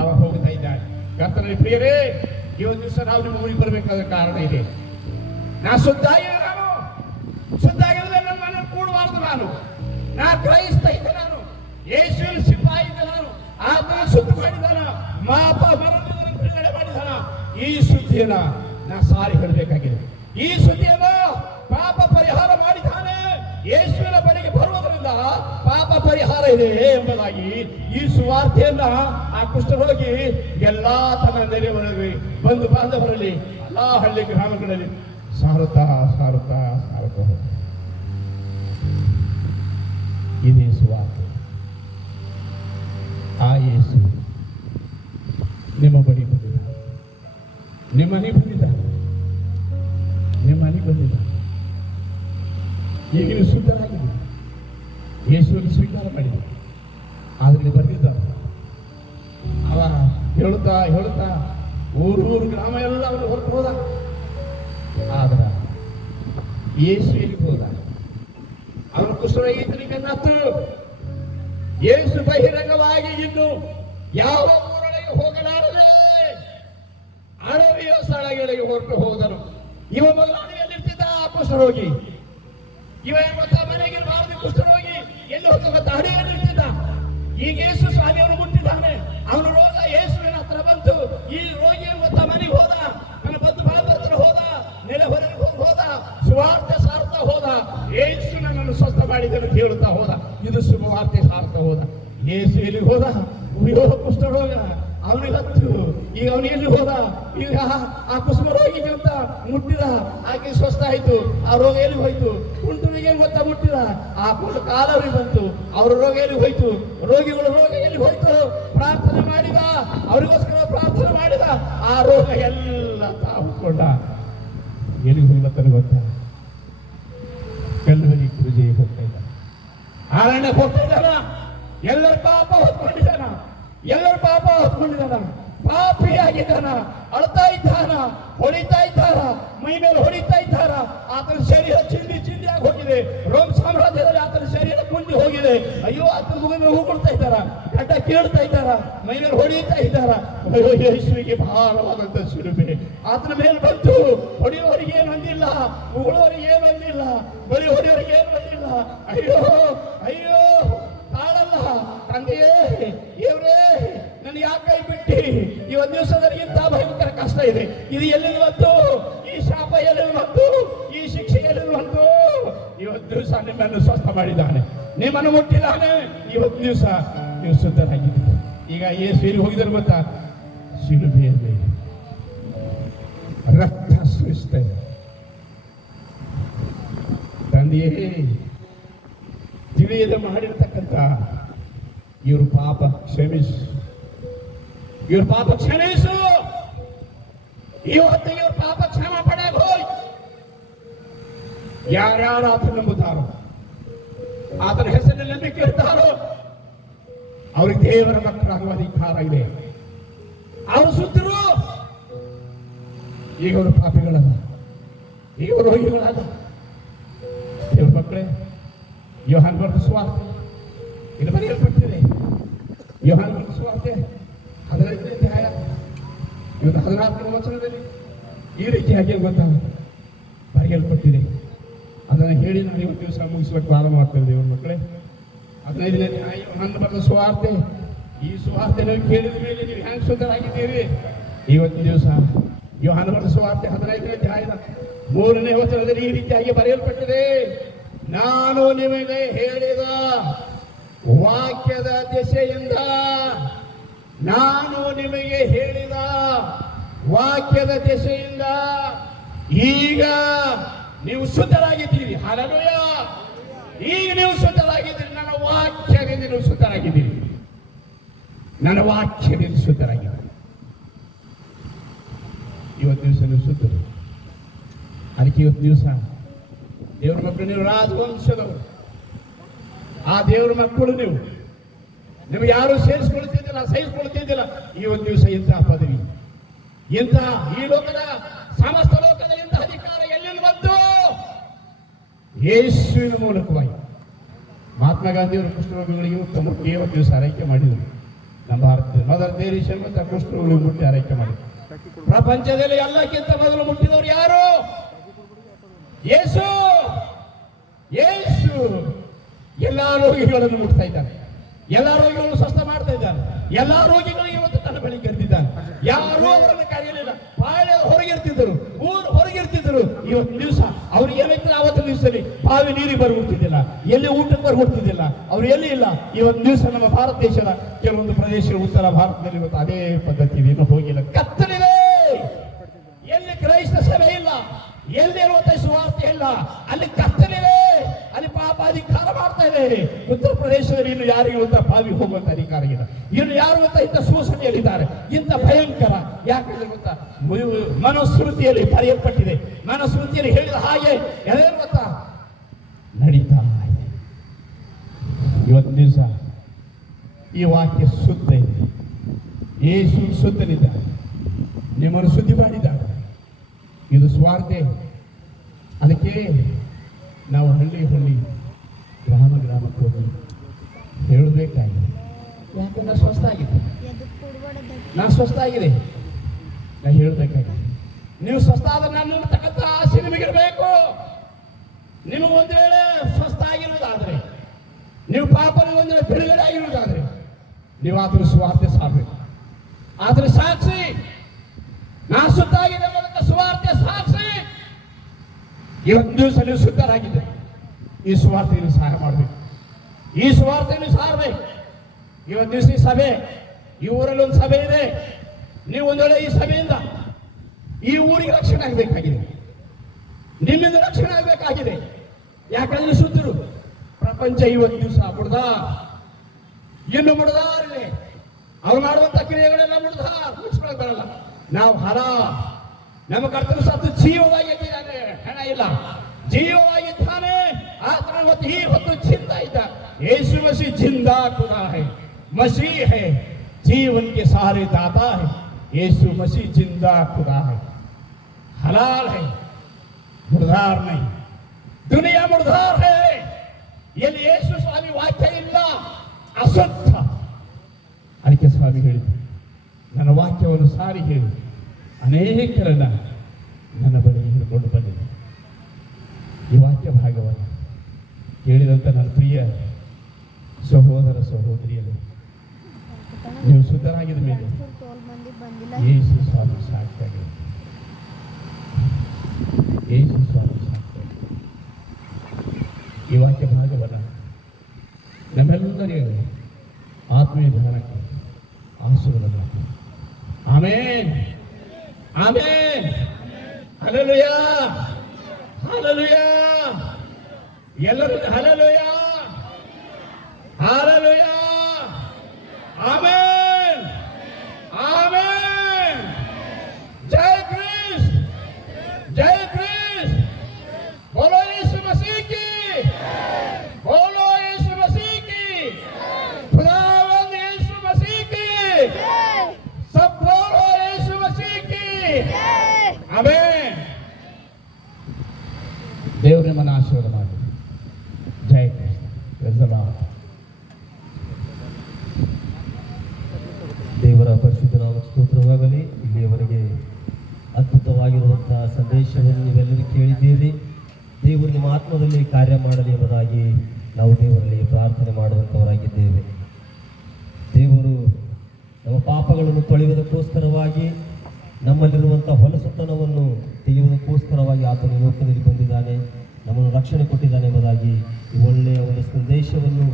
ಅವ ಹೋಗ್ತಾ ಇದ್ದಾನೆ. ಕರ್ತನಲ್ಲಿ ಪ್ರಿಯರೇ, ಈ 1 ದಿವಸ ನಾವು ನಿಮ್ಮ ಊರಿಗೆ ಬರಬೇಕಾದ ಕಾರಣ ಇದೆ. ನಾ ಶುದ್ಧ ಆಗಿದ್ರೆ ನನ್ನ ಮನೆಯಲ್ಲಿ ಕೂಡಬಾರ್ದು. ನಾ ಕ್ರೈಸ್ತ ಇದ್ದೆ, ನಾನು ಯೇಸುವಿನ ಸಿಪಾಯಿ ಇದ್ದೆ, ನಾನು ಆತನ ಶುದ್ಧ ಮಾಡಿದಾನ, ಮಾಪ ಮರಣದಿಂದ ಬಿಡುಗಡೆ ಮಾಡಿದಾನ. ಈ ಸುದ್ದಿಯನ್ನ ನಾ ಸಾರಿ ಹೇಳಬೇಕಾಗಿದೆ. ಈ ಸುದ್ದಿಯನ್ನು ಪಾಪ ಪರಿಹಾರ ಮಾಡಿದ್ದಾನೆ. ಯೇಸುವಿನ ಬಳಿಗೆ ಬರುವುದರಿಂದ ಪಾಪ ಪರಿಹಾರ ಇದೆ ಎಂಬುದಾಗಿ ಈ ಸುವಾರ್ತೆಯನ್ನ ಆ ಕುಷ್ಠರೋಗಿ ಎಲ್ಲಾ ತನ್ನ ನೆರೆಯವರಲ್ಲಿ, ಬಂಧು ಬಾಂಧವರಲ್ಲಿ, ಎಲ್ಲಾ ಹಳ್ಳಿ ಗ್ರಾಮಗಳಲ್ಲಿ ಸಾರುತ್ತಾ ಇದೇ ಸುವಾರ್ತೆ. ಆ ಯೇಸು ನಿಮ್ಮ ಬಳಿ ಬಂದಿದ್ದ, ನಿಮ್ಮ ಮನೆ ಬಂದಿದ್ದ. ಈಗ ನೀವು ಶುದ್ಧರಾಗಿದೆ, ಯೇಸುವನ್ನು ಸ್ವೀಕಾರ ಮಾಡಿದ. ಆದ್ರೆ ಬಂದಿದ್ದ ಅವ ಹೇಳುತ್ತಾ ಊರು ಗ್ರಾಮ ಎಲ್ಲ ಅವನು ಹೊರಟು ಹೋದ. ಆದ್ರ ಯೇಸು ಎಲ್ಲಿಗೆ ಹೋದ? ಅವನು ಕುಷ್ಠರೋಗಿತನಿಗೆ ನತ್ತು. ಯೇಸು ಬಹಿರಂಗವಾಗಿ ಇನ್ನು ಯಾವ ಊರೊಳಗೆ ಹೋಗಲಾರದೆ ಅಡವಿಯ ಸ್ಥಳಗಳಿಗೆ ಹೊರಟು ಹೋದನು. ಇವ ಮೊದಲ ಅಡವಿಯಲ್ಲಿರ್ತಿದ್ದ ಕುಷ್ಠರೋಗಿ. ಇವ ಗೊತ್ತಾ ಮನೆಗಿರಬಾರದು ಕುಷ್ಠರೋಗಿ. ಎಲ್ಲಿ ಹೋದ ಗೊತ್ತಾ? ಅಡವಿಯಲ್ಲಿರ್ತಿದ್ದ. ಈಗ ಯೇಸು ಸ್ವಾಮಿ ಅವನು ಮುಟ್ಟಿದ್ದಾನೆ. ಅವನ ರೋಗ ಯೇಸುವಿನ ಹತ್ರ ಬಂತು. ಈ ರೋಗಿ ಗೊತ್ತಾ ಮನೆಗೆ ಹೋದ, ನನ್ನ ಬಂಧು ಬಾಂಧವರ ಹೋದ, ನೆಲೆ ಹೊರಗೆ ಹೋದ, ಸುವಾರ್ತೆ ಸಾರ್ತಾ ಹೋದ. ಯೇಸು ನನ್ನನ್ನು ಸ್ವಸ್ಥ ಮಾಡಿದನು ಹೇಳುತ್ತಾ ಹೋದ. ಇದು ಶುಭವಾರ್ತೆ ಸಾರ್ತಾ ಹೋದ. ಯೇಸು ಎಲ್ಲಿಗೆ ಹೋದ? ಅಯ್ಯೋ ಕುಷ್ಠರೋಗ ಅವನಿಗೆ ಹತ್ತು. ಈಗ ಅವನು ಎಲ್ಲಿ ಹೋದ? ಈಗ ಆ ಕುಸುಮ ರೋಗಿಗಿಂತ ಮುಟ್ಟಿದ, ಆಕೆ ಸ್ವಸ್ಥ ಆಯ್ತು. ಆ ರೋಗ ಎಲ್ಲಿ ಹೋಯ್ತು? ಕುಂಟನಿಗೆ ಗೊತ್ತಾ ಮುಟ್ಟಿದ, ಆ ಕುಂಟು ಕಾಲವರಿಗೆ ಬಂತು, ಅವ್ರ ರೋಗ ಎಲ್ಲಿ ಹೋಯ್ತು? ರೋಗಿಗಳ ರೋಗ ಎಲ್ಲಿ ಹೋಯ್ತು? ಪ್ರಾರ್ಥನೆ ಮಾಡಿದ, ಅವರಿಗೋಸ್ಕರ ಪ್ರಾರ್ಥನೆ ಮಾಡಿದ, ಆ ರೋಗ ಎಲ್ಲ ತಾವುಕೊಂಡ. ಎಲ್ಲಿಗೆ ಹೋಗ್ಲತ್ತಾನೆ ಗೊತ್ತಾ? ಕಲ್ವರಿ ಪೂಜೆಗೆ ಹೋಗ್ತಾ ಇದ್ದ, ಆರಣ್ಯಕ್ಕೆ ಹೋಗ್ತಾ ಇದ್ದಾನ. ಎಲ್ಲರ ಪಾಪ ಹೊತ್ಕೊಂಡಿದ್ದಾನ, ಎಲ್ಲರ ಪಾಪ ಹೊತ್ಕೊಂಡಿದ್ದಾನ, ಪಾಪಿಯಾಗಿದ್ದಾನ, ಅಳ್ತಾ ಇದ್ದಾನ, ಹೊಡಿತಾ ಇದ್ದಾರ, ಮೈ ಮೇಲೆ ಹೊಡಿತಾ ಇದ್ದಾರ. ಆತನ ಶರೀರ ಚಿಂದಿ ಚಿಂದಿಯಾಗಿ ಹೋಗಿದೆ. ರೋಮ್ ಸಾಮ್ರಾಜ್ಯದಲ್ಲಿ ಆತನ ಶರೀರ ಕುಂದಿ ಹೋಗಿದೆ. ಅಯ್ಯೋ, ಆತನ ಮುಗಿದ ಹೂ ಕೊಡ್ತಾ ಇದ್ದಾರ, ಗಡ್ಡ ಕೇಳ್ತಾ ಇದ್ದಾರ, ಮೈ ಮೇಲೆ ಹೊಡಿತಾ ಇದ್ದಾರ. ಅಯ್ಯೋ, ಯೇಸುವಿಗೆ ಭಾರವಾದಂತ ಶಿಲುಬೆ ಆತನ ಮೇಲೆ ಬಂತು. ಹೊಡೆಯುವವರಿಗೆ ಏನು ಅಂದಿಲ್ಲ, ಉಗುಳುವವರಿಗೆ ಏನು ಅಂದಿಲ್ಲ, ಬಳಿ ಹೊಡೆಯುವವರಿಗೆ ಏನು ಅಂದಿಲ್ಲ. ಅಯ್ಯೋ ಅಯ್ಯೋ, ತಾಳಲ್ಲ ತಂದೆಯೇ, ದೇವ್ರೇ, ನನ್ನ ಯಾಕೆ ಕೈ ಬಿಟ್ಟಿ? ಈ ಒಂದು ದಿವಸದಲ್ಲಿ ಇಂಥ ಭಯಂಕರ ಕಷ್ಟ ಇದೆ. ಇದು ಎಲ್ಲಿಂದ ಬಂತು? ಈ ಶಾಪ ಎಲ್ಲಿಂದ ಬಂತು? ಈ ಶಿಕ್ಷೆ ಎಲ್ಲಿಂದ ಬಂತು? ಇವತ್ತು ದಿವಸ ನಿಮ್ಮನ್ನು ಸ್ವಸ್ಥ ಮಾಡಿದ್ದಾನೆ, ನಿಮ್ಮನ್ನು ಮುಟ್ಟಿದ್ದಾನೆ. ಇವತ್ತು ದಿವಸ ನೀವು ಶುದ್ಧರಾಗಿದ್ದೀರಿ. ಈಗ ಯೇಸು ಹೋಗಿದ್ದಾರೆ ಗೊತ್ತಾ? ಶಿಲುಬೆಯಲ್ಲಿ ರಕ್ತ ಸುರಿಸ್ತಾ ಇದೆ. ತಂದೆಯೇ, ತಿಳಿಯದೆ ಮಾಡಿರ್ತಕ್ಕಂಥ ಇವ್ರ ಪಾಪ ಕ್ಷಮಿಸು, ಇವ್ರ ಪಾಪ ಕ್ಷಮಿಸು. ಇವತ್ತು ಇವ್ರ ಪಾಪ ಕ್ಷಮ ಪಡೆಯಲು ಹೋಯ್. ಯಾರ್ಯಾರು ಆತನ ನಂಬುತ್ತಾರೋ, ಆತನ ಹೆಸರಿನಲ್ಲಿ ನಂಬಿಕೆ ಇರ್ತಾರೋ, ಅವ್ರಿಗೆ ದೇವರ ಮಕ್ಕಳಾಗುವ ಅಧಿಕಾರ ಇದೆ. ಅವರು ಸುತ್ತರು ಈಗ ಅವರು ಪಾಪಿಗಳಲ್ಲ, ಈಗ ಅವರು ರೋಗಿಗಳಲ್ಲ. ದೇವ್ರ ಮಕ್ಕಳೇ, ಯೋಹಾನ್ ಬರೆದ ಸುವಾರ್ತೆ ಇದು ಬರೆಯಲ್ಪಟ್ಟಿದೆ. ಯೋಹಾನ್ ಬರೆದ ಸುವಾರ್ತೆ 15ನೇ ಅಧ್ಯಾಯ ಇವತ್ತು 14ನೇ ವಚನದಲ್ಲಿ ಈ ರೀತಿಯಾಗಿ ಗೊತ್ತಾಗುತ್ತೆ, ಬರೆಯಲ್ಪಟ್ಟಿದೆ. ಅದನ್ನು ಹೇಳಿ ನಾನು ಇವತ್ತು ದಿವಸ ಮುಗಿಸ್ಬೇಕು ಪ್ರಾರಂಭ ಮಾಡ್ತೇವೆ. ದೇವ್ರ ಮಕ್ಕಳೇ, 15ನೇ ಅಧ್ಯಾಯ ಯೋಹಾನ್ ಬರೆದ ಸುವಾರ್ತೆ. ಈ ಸುವಾರ್ತೆ ನಾವು ಕೇಳಿದ ಮೇಲೆ ನೀವು ಹ್ಯಾಂಗ ಶುದ್ಧರಾಗಿದ್ದೀರಿ? ಇವತ್ತು ದಿವಸ ಯೋಹಾನ್ ಬರೆದ ಸುವಾರ್ತೆ 15ನೇ ಅಧ್ಯಾಯದ 3ನೇ ವಚನದಲ್ಲಿ ಈ ರೀತಿಯಾಗಿ ಬರೆಯಲ್ಪಟ್ಟಿದೆ. ನಾನು ನಿಮಗೆ ಹೇಳಿದ ವಾಕ್ಯದ ದಿಶೆಯಿಂದ, ನಾನು ನಿಮಗೆ ಹೇಳಿದ ವಾಕ್ಯದ ದಿಶೆಯಿಂದ ಈಗ ನೀವು ಶುದ್ಧರಾಗಿದ್ದೀರಿ. ಹಲ್ಲೆಲೂಯ! ಈಗ ನೀವು ಶುದ್ಧರಾಗಿದ್ದೀರಿ. ನನ್ನ ವಾಕ್ಯದಿಂದ ನೀವು ಶುದ್ಧರಾಗಿದ್ದೀರಿ. ನನ್ನ ವಾಕ್ಯದಿಂದ ಶುದ್ಧರಾಗಿದ್ದೀರಿ. ಇವತ್ತು ದಿವಸ ನೀವು ಶುದ್ಧರು. ಅದಕ್ಕೆ ಇವತ್ತು ದಿವಸ ದೇವ್ರ ಮಕ್ಕಳು, ನೀವು ರಾಜವಂಶದವರು, ಆ ದೇವ್ರ ಮಕ್ಕಳು ನೀವು. ನಿಮ್ಗೆ ಯಾರು ಸೇರಿಸ್ಕೊಳ್ತಿದ್ದಿಲ್ಲ, ಸಹಿಸ್ಕೊಳ್ತಿದ್ದಿಲ್ಲ. ಇವತ್ತು ದಿವಸ ಇಂತಹ ಪದವಿ, ಇಂತಹ ಈ ಲೋಕದ ಸಮಸ್ತ ಲೋಕದ ಇಂತಹ ಅಧಿಕಾರ ಎಲ್ಲಿಂದ ಬಂತು? ಯೇಸುವಿನ ಮೂಲಕವಾಗಿ. ಮಹಾತ್ಮ ಗಾಂಧಿಯವರು ಕುಷ್ಠರೋಗಿಗಳಿಗೆ ಉತ್ತಮ ಇವತ್ತು ದಿವಸ ಆರೈಕೆ ಮಾಡಿದರು. ನಮ್ಮ ಭಾರತದ ಮದರ್ ತೆರೇಸಾ ಮತ್ತು ಕುಷ್ಠರೋಗಿಗಳಿಗೆ ಮುಟ್ಟಿ ಆರೈಕೆ ಮಾಡಿದರು. ಪ್ರಪಂಚದಲ್ಲಿ ಎಲ್ಲಕ್ಕಿಂತ ಮೊದಲು ಮುಟ್ಟಿದವರು ಯಾರು? ಯೇಸು. ಯೇಸು ಎಲ್ಲಾ ರೋಗಿಗಳನ್ನು ಮುಟ್ತಾ ಇದ್ದಾನೆ, ಎಲ್ಲಾ ರೋಗಿಗಳನ್ನು ಸ್ವಸ್ಥ ಮಾಡ್ತಾ ಇದ್ದಾನೆ, ಎಲ್ಲಾ ರೋಗಿಗಳಿಗೆ ಇವತ್ತು ತನ್ನ ಬಳಿ ಕರೆದಿದ್ದಾನೆ. ಯಾರೂ ಅವರನ್ನು ಕರೆಯಲಿಲ್ಲ. ಬಾಳೆ ಹೊರಗಿರ್ತಿದ್ದರು, ಊರು ಹೊರಗಿರ್ತಿದ್ದರು. ಇವತ್ತು ದಿವಸ ಅವ್ರು ಏನೈತಿಲ್ಲ, ಅವತ್ತು ದಿವಸದಲ್ಲಿ ಬಾವಿ ನೀರಿಗೆ ಬರ್ಬಿಡ್ತಿದ್ದಿಲ್ಲ, ಎಲ್ಲಿ ಊಟಕ್ಕೆ ಬರ್ಬಿಡ್ತಿದ್ದಿಲ್ಲ, ಅವ್ರು ಎಲ್ಲಿ ಇಲ್ಲ. ಇವತ್ತು ದಿವಸ ನಮ್ಮ ಭಾರತ ದೇಶದ ಕೆಲವೊಂದು ಪ್ರದೇಶಗಳು, ಉತ್ತರ ಭಾರತದಲ್ಲಿ ಇವತ್ತು ಅದೇ ಪದ್ಧತಿ ಇನ್ನೂ ಹೋಗಿಲ್ಲ. ಕತ್ತಲಿದೆ. ಎಲ್ಲಿ ಕ್ರೈಸ್ತ ಸಭೆ ಇಲ್ಲ, ಎಲ್ಲಿ ಇರುವಂತ ಸುವಾರ್ತೆ ಇಲ್ಲ, ಅಲ್ಲಿ ಕತ್ತಲಿದೆ, ಅಲ್ಲಿ ಪಾಪ ಅಧಿಕಾರ ಮಾಡ್ತಾ ಇದೆ. ಉತ್ತರ ಪ್ರದೇಶದಲ್ಲಿ ಇನ್ನು ಯಾರಿಗೂ ಅಂತ ಬಾವಿ ಹೋಗುವಂತ ಅಧಿಕಾರ ಇಲ್ಲ. ಇನ್ನು ಯಾರು ಅಂತ ಇಂಥ ಶೋಷಣೆಯಲ್ಲಿದ್ದಾರೆ, ಇಂಥ ಭಯಂಕರ. ಯಾಕಂದ್ರೆ ಗೊತ್ತಾ, ಮನುಸ್ಮೃತಿಯಲ್ಲಿ ಬರೆಯಲ್ಪಟ್ಟಿದೆ. ಮನುಸ್ಮೃತಿಯಲ್ಲಿ ಹೇಳಿದ ಹಾಗೆ ಎದೇನು ಗೊತ್ತಾ, ನಡೀತಾ ಇದೆ. ಇವತ್ತು ದಿವಸ ಈ ವಾಕ್ಯ ಶುದ್ಧ ಇದೆ. ಯೇಸು ಶುದ್ಧನಿದ್ದಾರೆ, ನಿಮ್ಮನ್ನು ಶುದ್ಧಿ ಮಾಡಿದ್ದಾರೆ. ಇದು ಸ್ವಾರ್ತೆ. ಅದಕ್ಕೆ ನಾವು ಹಳ್ಳಿ ಗ್ರಾಮ ಗ್ರಾಮಕ್ಕೆ ಹೋಗಿ ಹೇಳಬೇಕಾಗಿದೆ. ಯಾಕಂದ್ರೆ ನಾನು ಸ್ವಸ್ಥ ಆಗಿದೆ, ನಾನು ಸ್ವಸ್ಥ ಆಗಿದೆ, ನಾನು ಹೇಳಬೇಕಾಗಿದೆ. ನೀವು ಸ್ವಸ್ಥ ಆದ ನಾನು ತಕ್ಕಂಥ ಆಸೆ ನಿಮಗಿರಬೇಕು. ನಿಮಗೆ ಒಂದು ವೇಳೆ ಸ್ವಸ್ಥ ಆಗಿರುವುದಾದ್ರೆ, ನೀವು ಪಾಪದಲ್ಲಿ ಒಂದು ವೇಳೆ ಬಿಡುಗಡೆ ಆಗಿರುವುದಾದ್ರೆ, ನೀವು ಆತನ ಸ್ವಾರ್ಥ ಸಾರಬೇಕು. ಆತನ ಸಾಕ್ಷಿ ನಾ ಶುದ್ಧಾಗಿದೆ ಮೂಲಕ ಸುವಾರ್ತೆ ಸಾಕ್ಷಿ ಇವತ್ತು ದಿವಸ ನೀವು ಶುದ್ಧರಾಗಿದೆ. ಈ ಸುವಾರ್ತೆಯನ್ನು ಸಹಾಯ ಮಾಡಬೇಕು, ಈ ಸುವಾರ್ತೆಯನ್ನು ಸಾರಬೇಕು. ಇವತ್ತು ದಿವಸ ಈ ಸಭೆ, ಈ ಊರಲ್ಲಿ ಒಂದು ಸಭೆ ಇದೆ. ನೀವು ಒಂದು ವೇಳೆ ಈ ಸಭೆಯಿಂದ ಈ ಊರಿಗೆ ರಕ್ಷಣೆ ಆಗಬೇಕಾಗಿದೆ, ನಿಮ್ಮಿಂದ ರಕ್ಷಣೆ ಆಗಬೇಕಾಗಿದೆ. ಯಾಕಂದ್ರೆ ಶುದ್ಧರು ಪ್ರಪಂಚ ಇವತ್ತು ದಿವಸ ಇನ್ನು ಮುಡ್ದಾರಿದೆ. ಅವ್ರು ಮಾಡುವಂತ ಕ್ರಿಯೆಗಳೆಲ್ಲ ಮುಗಿಸ್ಕೊಳಕ್ ಬರಲ್ಲ. ನಾವು ಹರ ನಮ್ಮ ಕರ್ತನ ಸತ್ತು ಜೀವವಾಗಿ ಎದ್ದಿದ್ದಾನೆ, ಹಣ ಇಲ್ಲ, ಜೀವವಾಗಿದ್ದಾನೆ. ಆತನ ಹೊತ್ತು ಈ ಹೊತ್ತು ಜಿಂದಾ ಇದ್ದ. ಯೇಸು मसीह जिंदा खुदा है, मसीह है, जीवन के सारे दाता है. यीशु मसीह जिंदा खुदा है, हलाल है, मुर्दार नहीं. दुनिया मुर्दार है. ಎಲ್ಲಿ ಯೇಸು ಸ್ವಾಮಿ ವಾಕ್ಯ ಇಲ್ಲ, ಅಸತ್ಯ. ಅದಕ್ಕೆ ಸ್ವಾಮಿ ಹೇಳಿದ್ರು, ನನ್ನ ವಾಕ್ಯವನ್ನು ಸಾರಿ ಹೇಳಿ ಅನೇಕರನ್ನ ನನ್ನ ಬಳಿ ಹಿಡ್ಕೊಂಡು ಬಂದಿದೆ. ಈ ವಾಕ್ಯ ಭಾಗವನ್ನು ಕೇಳಿದಂಥ ನನ್ನ ಪ್ರಿಯ ಸಹೋದರ ಸಹೋದರಿಯರು, ನೀವು ಶುದ್ಧರಾಗಿದ ಮೇಲೆ ಯೇಸು ಸ್ವಾಮಿ ಸಾಕ್ತಾಗಿದೆ, ಯೇಸು ಸ್ವಾಮಿ ಸಾಕ್ತಾಗಿದೆ. ಈ ವಾಕ್ಯ ಭಾಗವನ್ನು ನಮ್ಮೆಲ್ಲರಿಗೂ ಆತ್ಮೀಯ ಧ್ಯಾನಕ್ಕೆ ಆಶೀರ್ವಾದ. Amen, amen, hallelujah, hallelujah. ಎಲ್ಲರೂ ಹಲ್ಲೆಲೂಯಾ, ಹಲ್ಲೆಲೂಯಾ, ಆಮೆನ್, ಆಮೆನ್. ಜೈ ಕ್ರಿಸ್ಟ್, ಜೈ ಕ್ರಿಸ್ಟ್. बोलो यीशु मसीह की, बोलो यीशु मसीह की, खुदावंद यीशु मसीह की, सब बोलो यीशु मसीह की. आमेन. ದೇವರು ನಿಮ್ಮನ್ನು ಆಶೀರ್ವಾದ ಮಾಡಿ. ಜೈ ಕ್ರಿಸ್ತ. ದೇವರ ಪರಿಶುದ್ಧ ನಾಮ ಸ್ತೋತ್ರವಾಗಲಿ. ಇಲ್ಲಿಯವರೆಗೆ ಅದ್ಭುತವಾಗಿರುವಂತಹ ಸಂದೇಶವನ್ನು ನೀವೆಲ್ಲರೂ ಕೇಳಿದ್ದೀರಿ. ದೇವರು ನಿಮ್ಮ ಆತ್ಮದಲ್ಲಿ ಕಾರ್ಯ ಮಾಡಲಿ ಎಂಬುದಾಗಿ ನಾವು ದೇವರಲ್ಲಿ ಪ್ರಾರ್ಥನೆ ಮಾಡುವಂಥವರಾಗಿದ್ದೇವೆ. ದೇವರು ನಮ್ಮ ಪಾಪಗಳನ್ನು ತೊಳೆಯುವುದಕ್ಕೋಸ್ಕರವಾಗಿ, ನಮ್ಮಲ್ಲಿರುವಂಥ ಹೊಲಸುತನವನ್ನು ತೆಗೆಯುವುದಕ್ಕೋಸ್ಕರವಾಗಿ ಆತನು ಲೋಕದಲ್ಲಿ ಬಂದಿದ್ದಾನೆ, ನಮ್ಮನ್ನು ರಕ್ಷಣೆ ಕೊಟ್ಟಿದ್ದಾನೆ ಎಂಬುದಾಗಿ ಈ ಒಳ್ಳೆಯ ಒಂದು ಸಂದೇಶವನ್ನು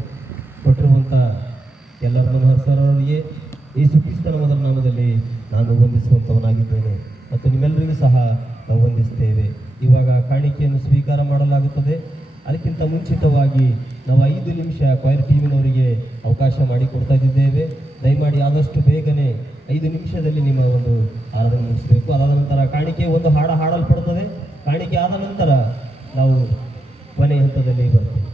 ಕೊಟ್ಟಿರುವಂಥ ಎಲ್ಲ ಮನೋಹರಸರವರಿಗೆ ಯೇಸು ಕ್ರಿಸ್ತನ ಮೊದಲ ನಾಮದಲ್ಲಿ ನಾನು ವಂದಿಸುವಂಥವನಾಗಿದ್ದೇನೆ ಮತ್ತು ನಿಮ್ಮೆಲ್ಲರಿಗೂ ಸಹ ನಾವು ವಂದಿಸ್ತೇವೆ. ಇವಾಗ ಕಾಣಿಕೆಯನ್ನು ಸ್ವೀಕಾರ ಮಾಡಲಾಗುತ್ತದೆ. ಅದಕ್ಕಿಂತ ಮುಂಚಿತವಾಗಿ ನಾವು 5 ನಿಮಿಷ ಕ್ವೈರ್ ಟೀಮಿನವರಿಗೆ ಅವಕಾಶ ಮಾಡಿಕೊಡ್ತಾ ಇದ್ದೇವೆ. ದಯಮಾಡಿ ಆದಷ್ಟು ಬೇಗನೆ 5 ನಿಮಿಷದಲ್ಲಿ ನಿಮ್ಮ ಒಂದು ಆರಾಧನೆ ಮುಗಿಸಬೇಕು. ಅದಾದ ನಂತರ ಕಾಣಿಕೆ ಒಂದು ಹಾಡಲ್ಪಡುತ್ತದೆ. ಕಾಣಿಕೆ ಆದ ನಂತರ ನಾವು ಕೊನೆ ಹಂತದಲ್ಲಿ ಬರ್ತೇವೆ.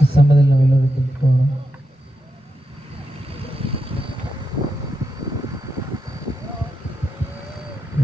ಈ ಸಮಯದಲ್ಲಿ ನಾವೆಲ್ಲರೂ ತಿಳ್ಕೊಳ್ಳೋಣ.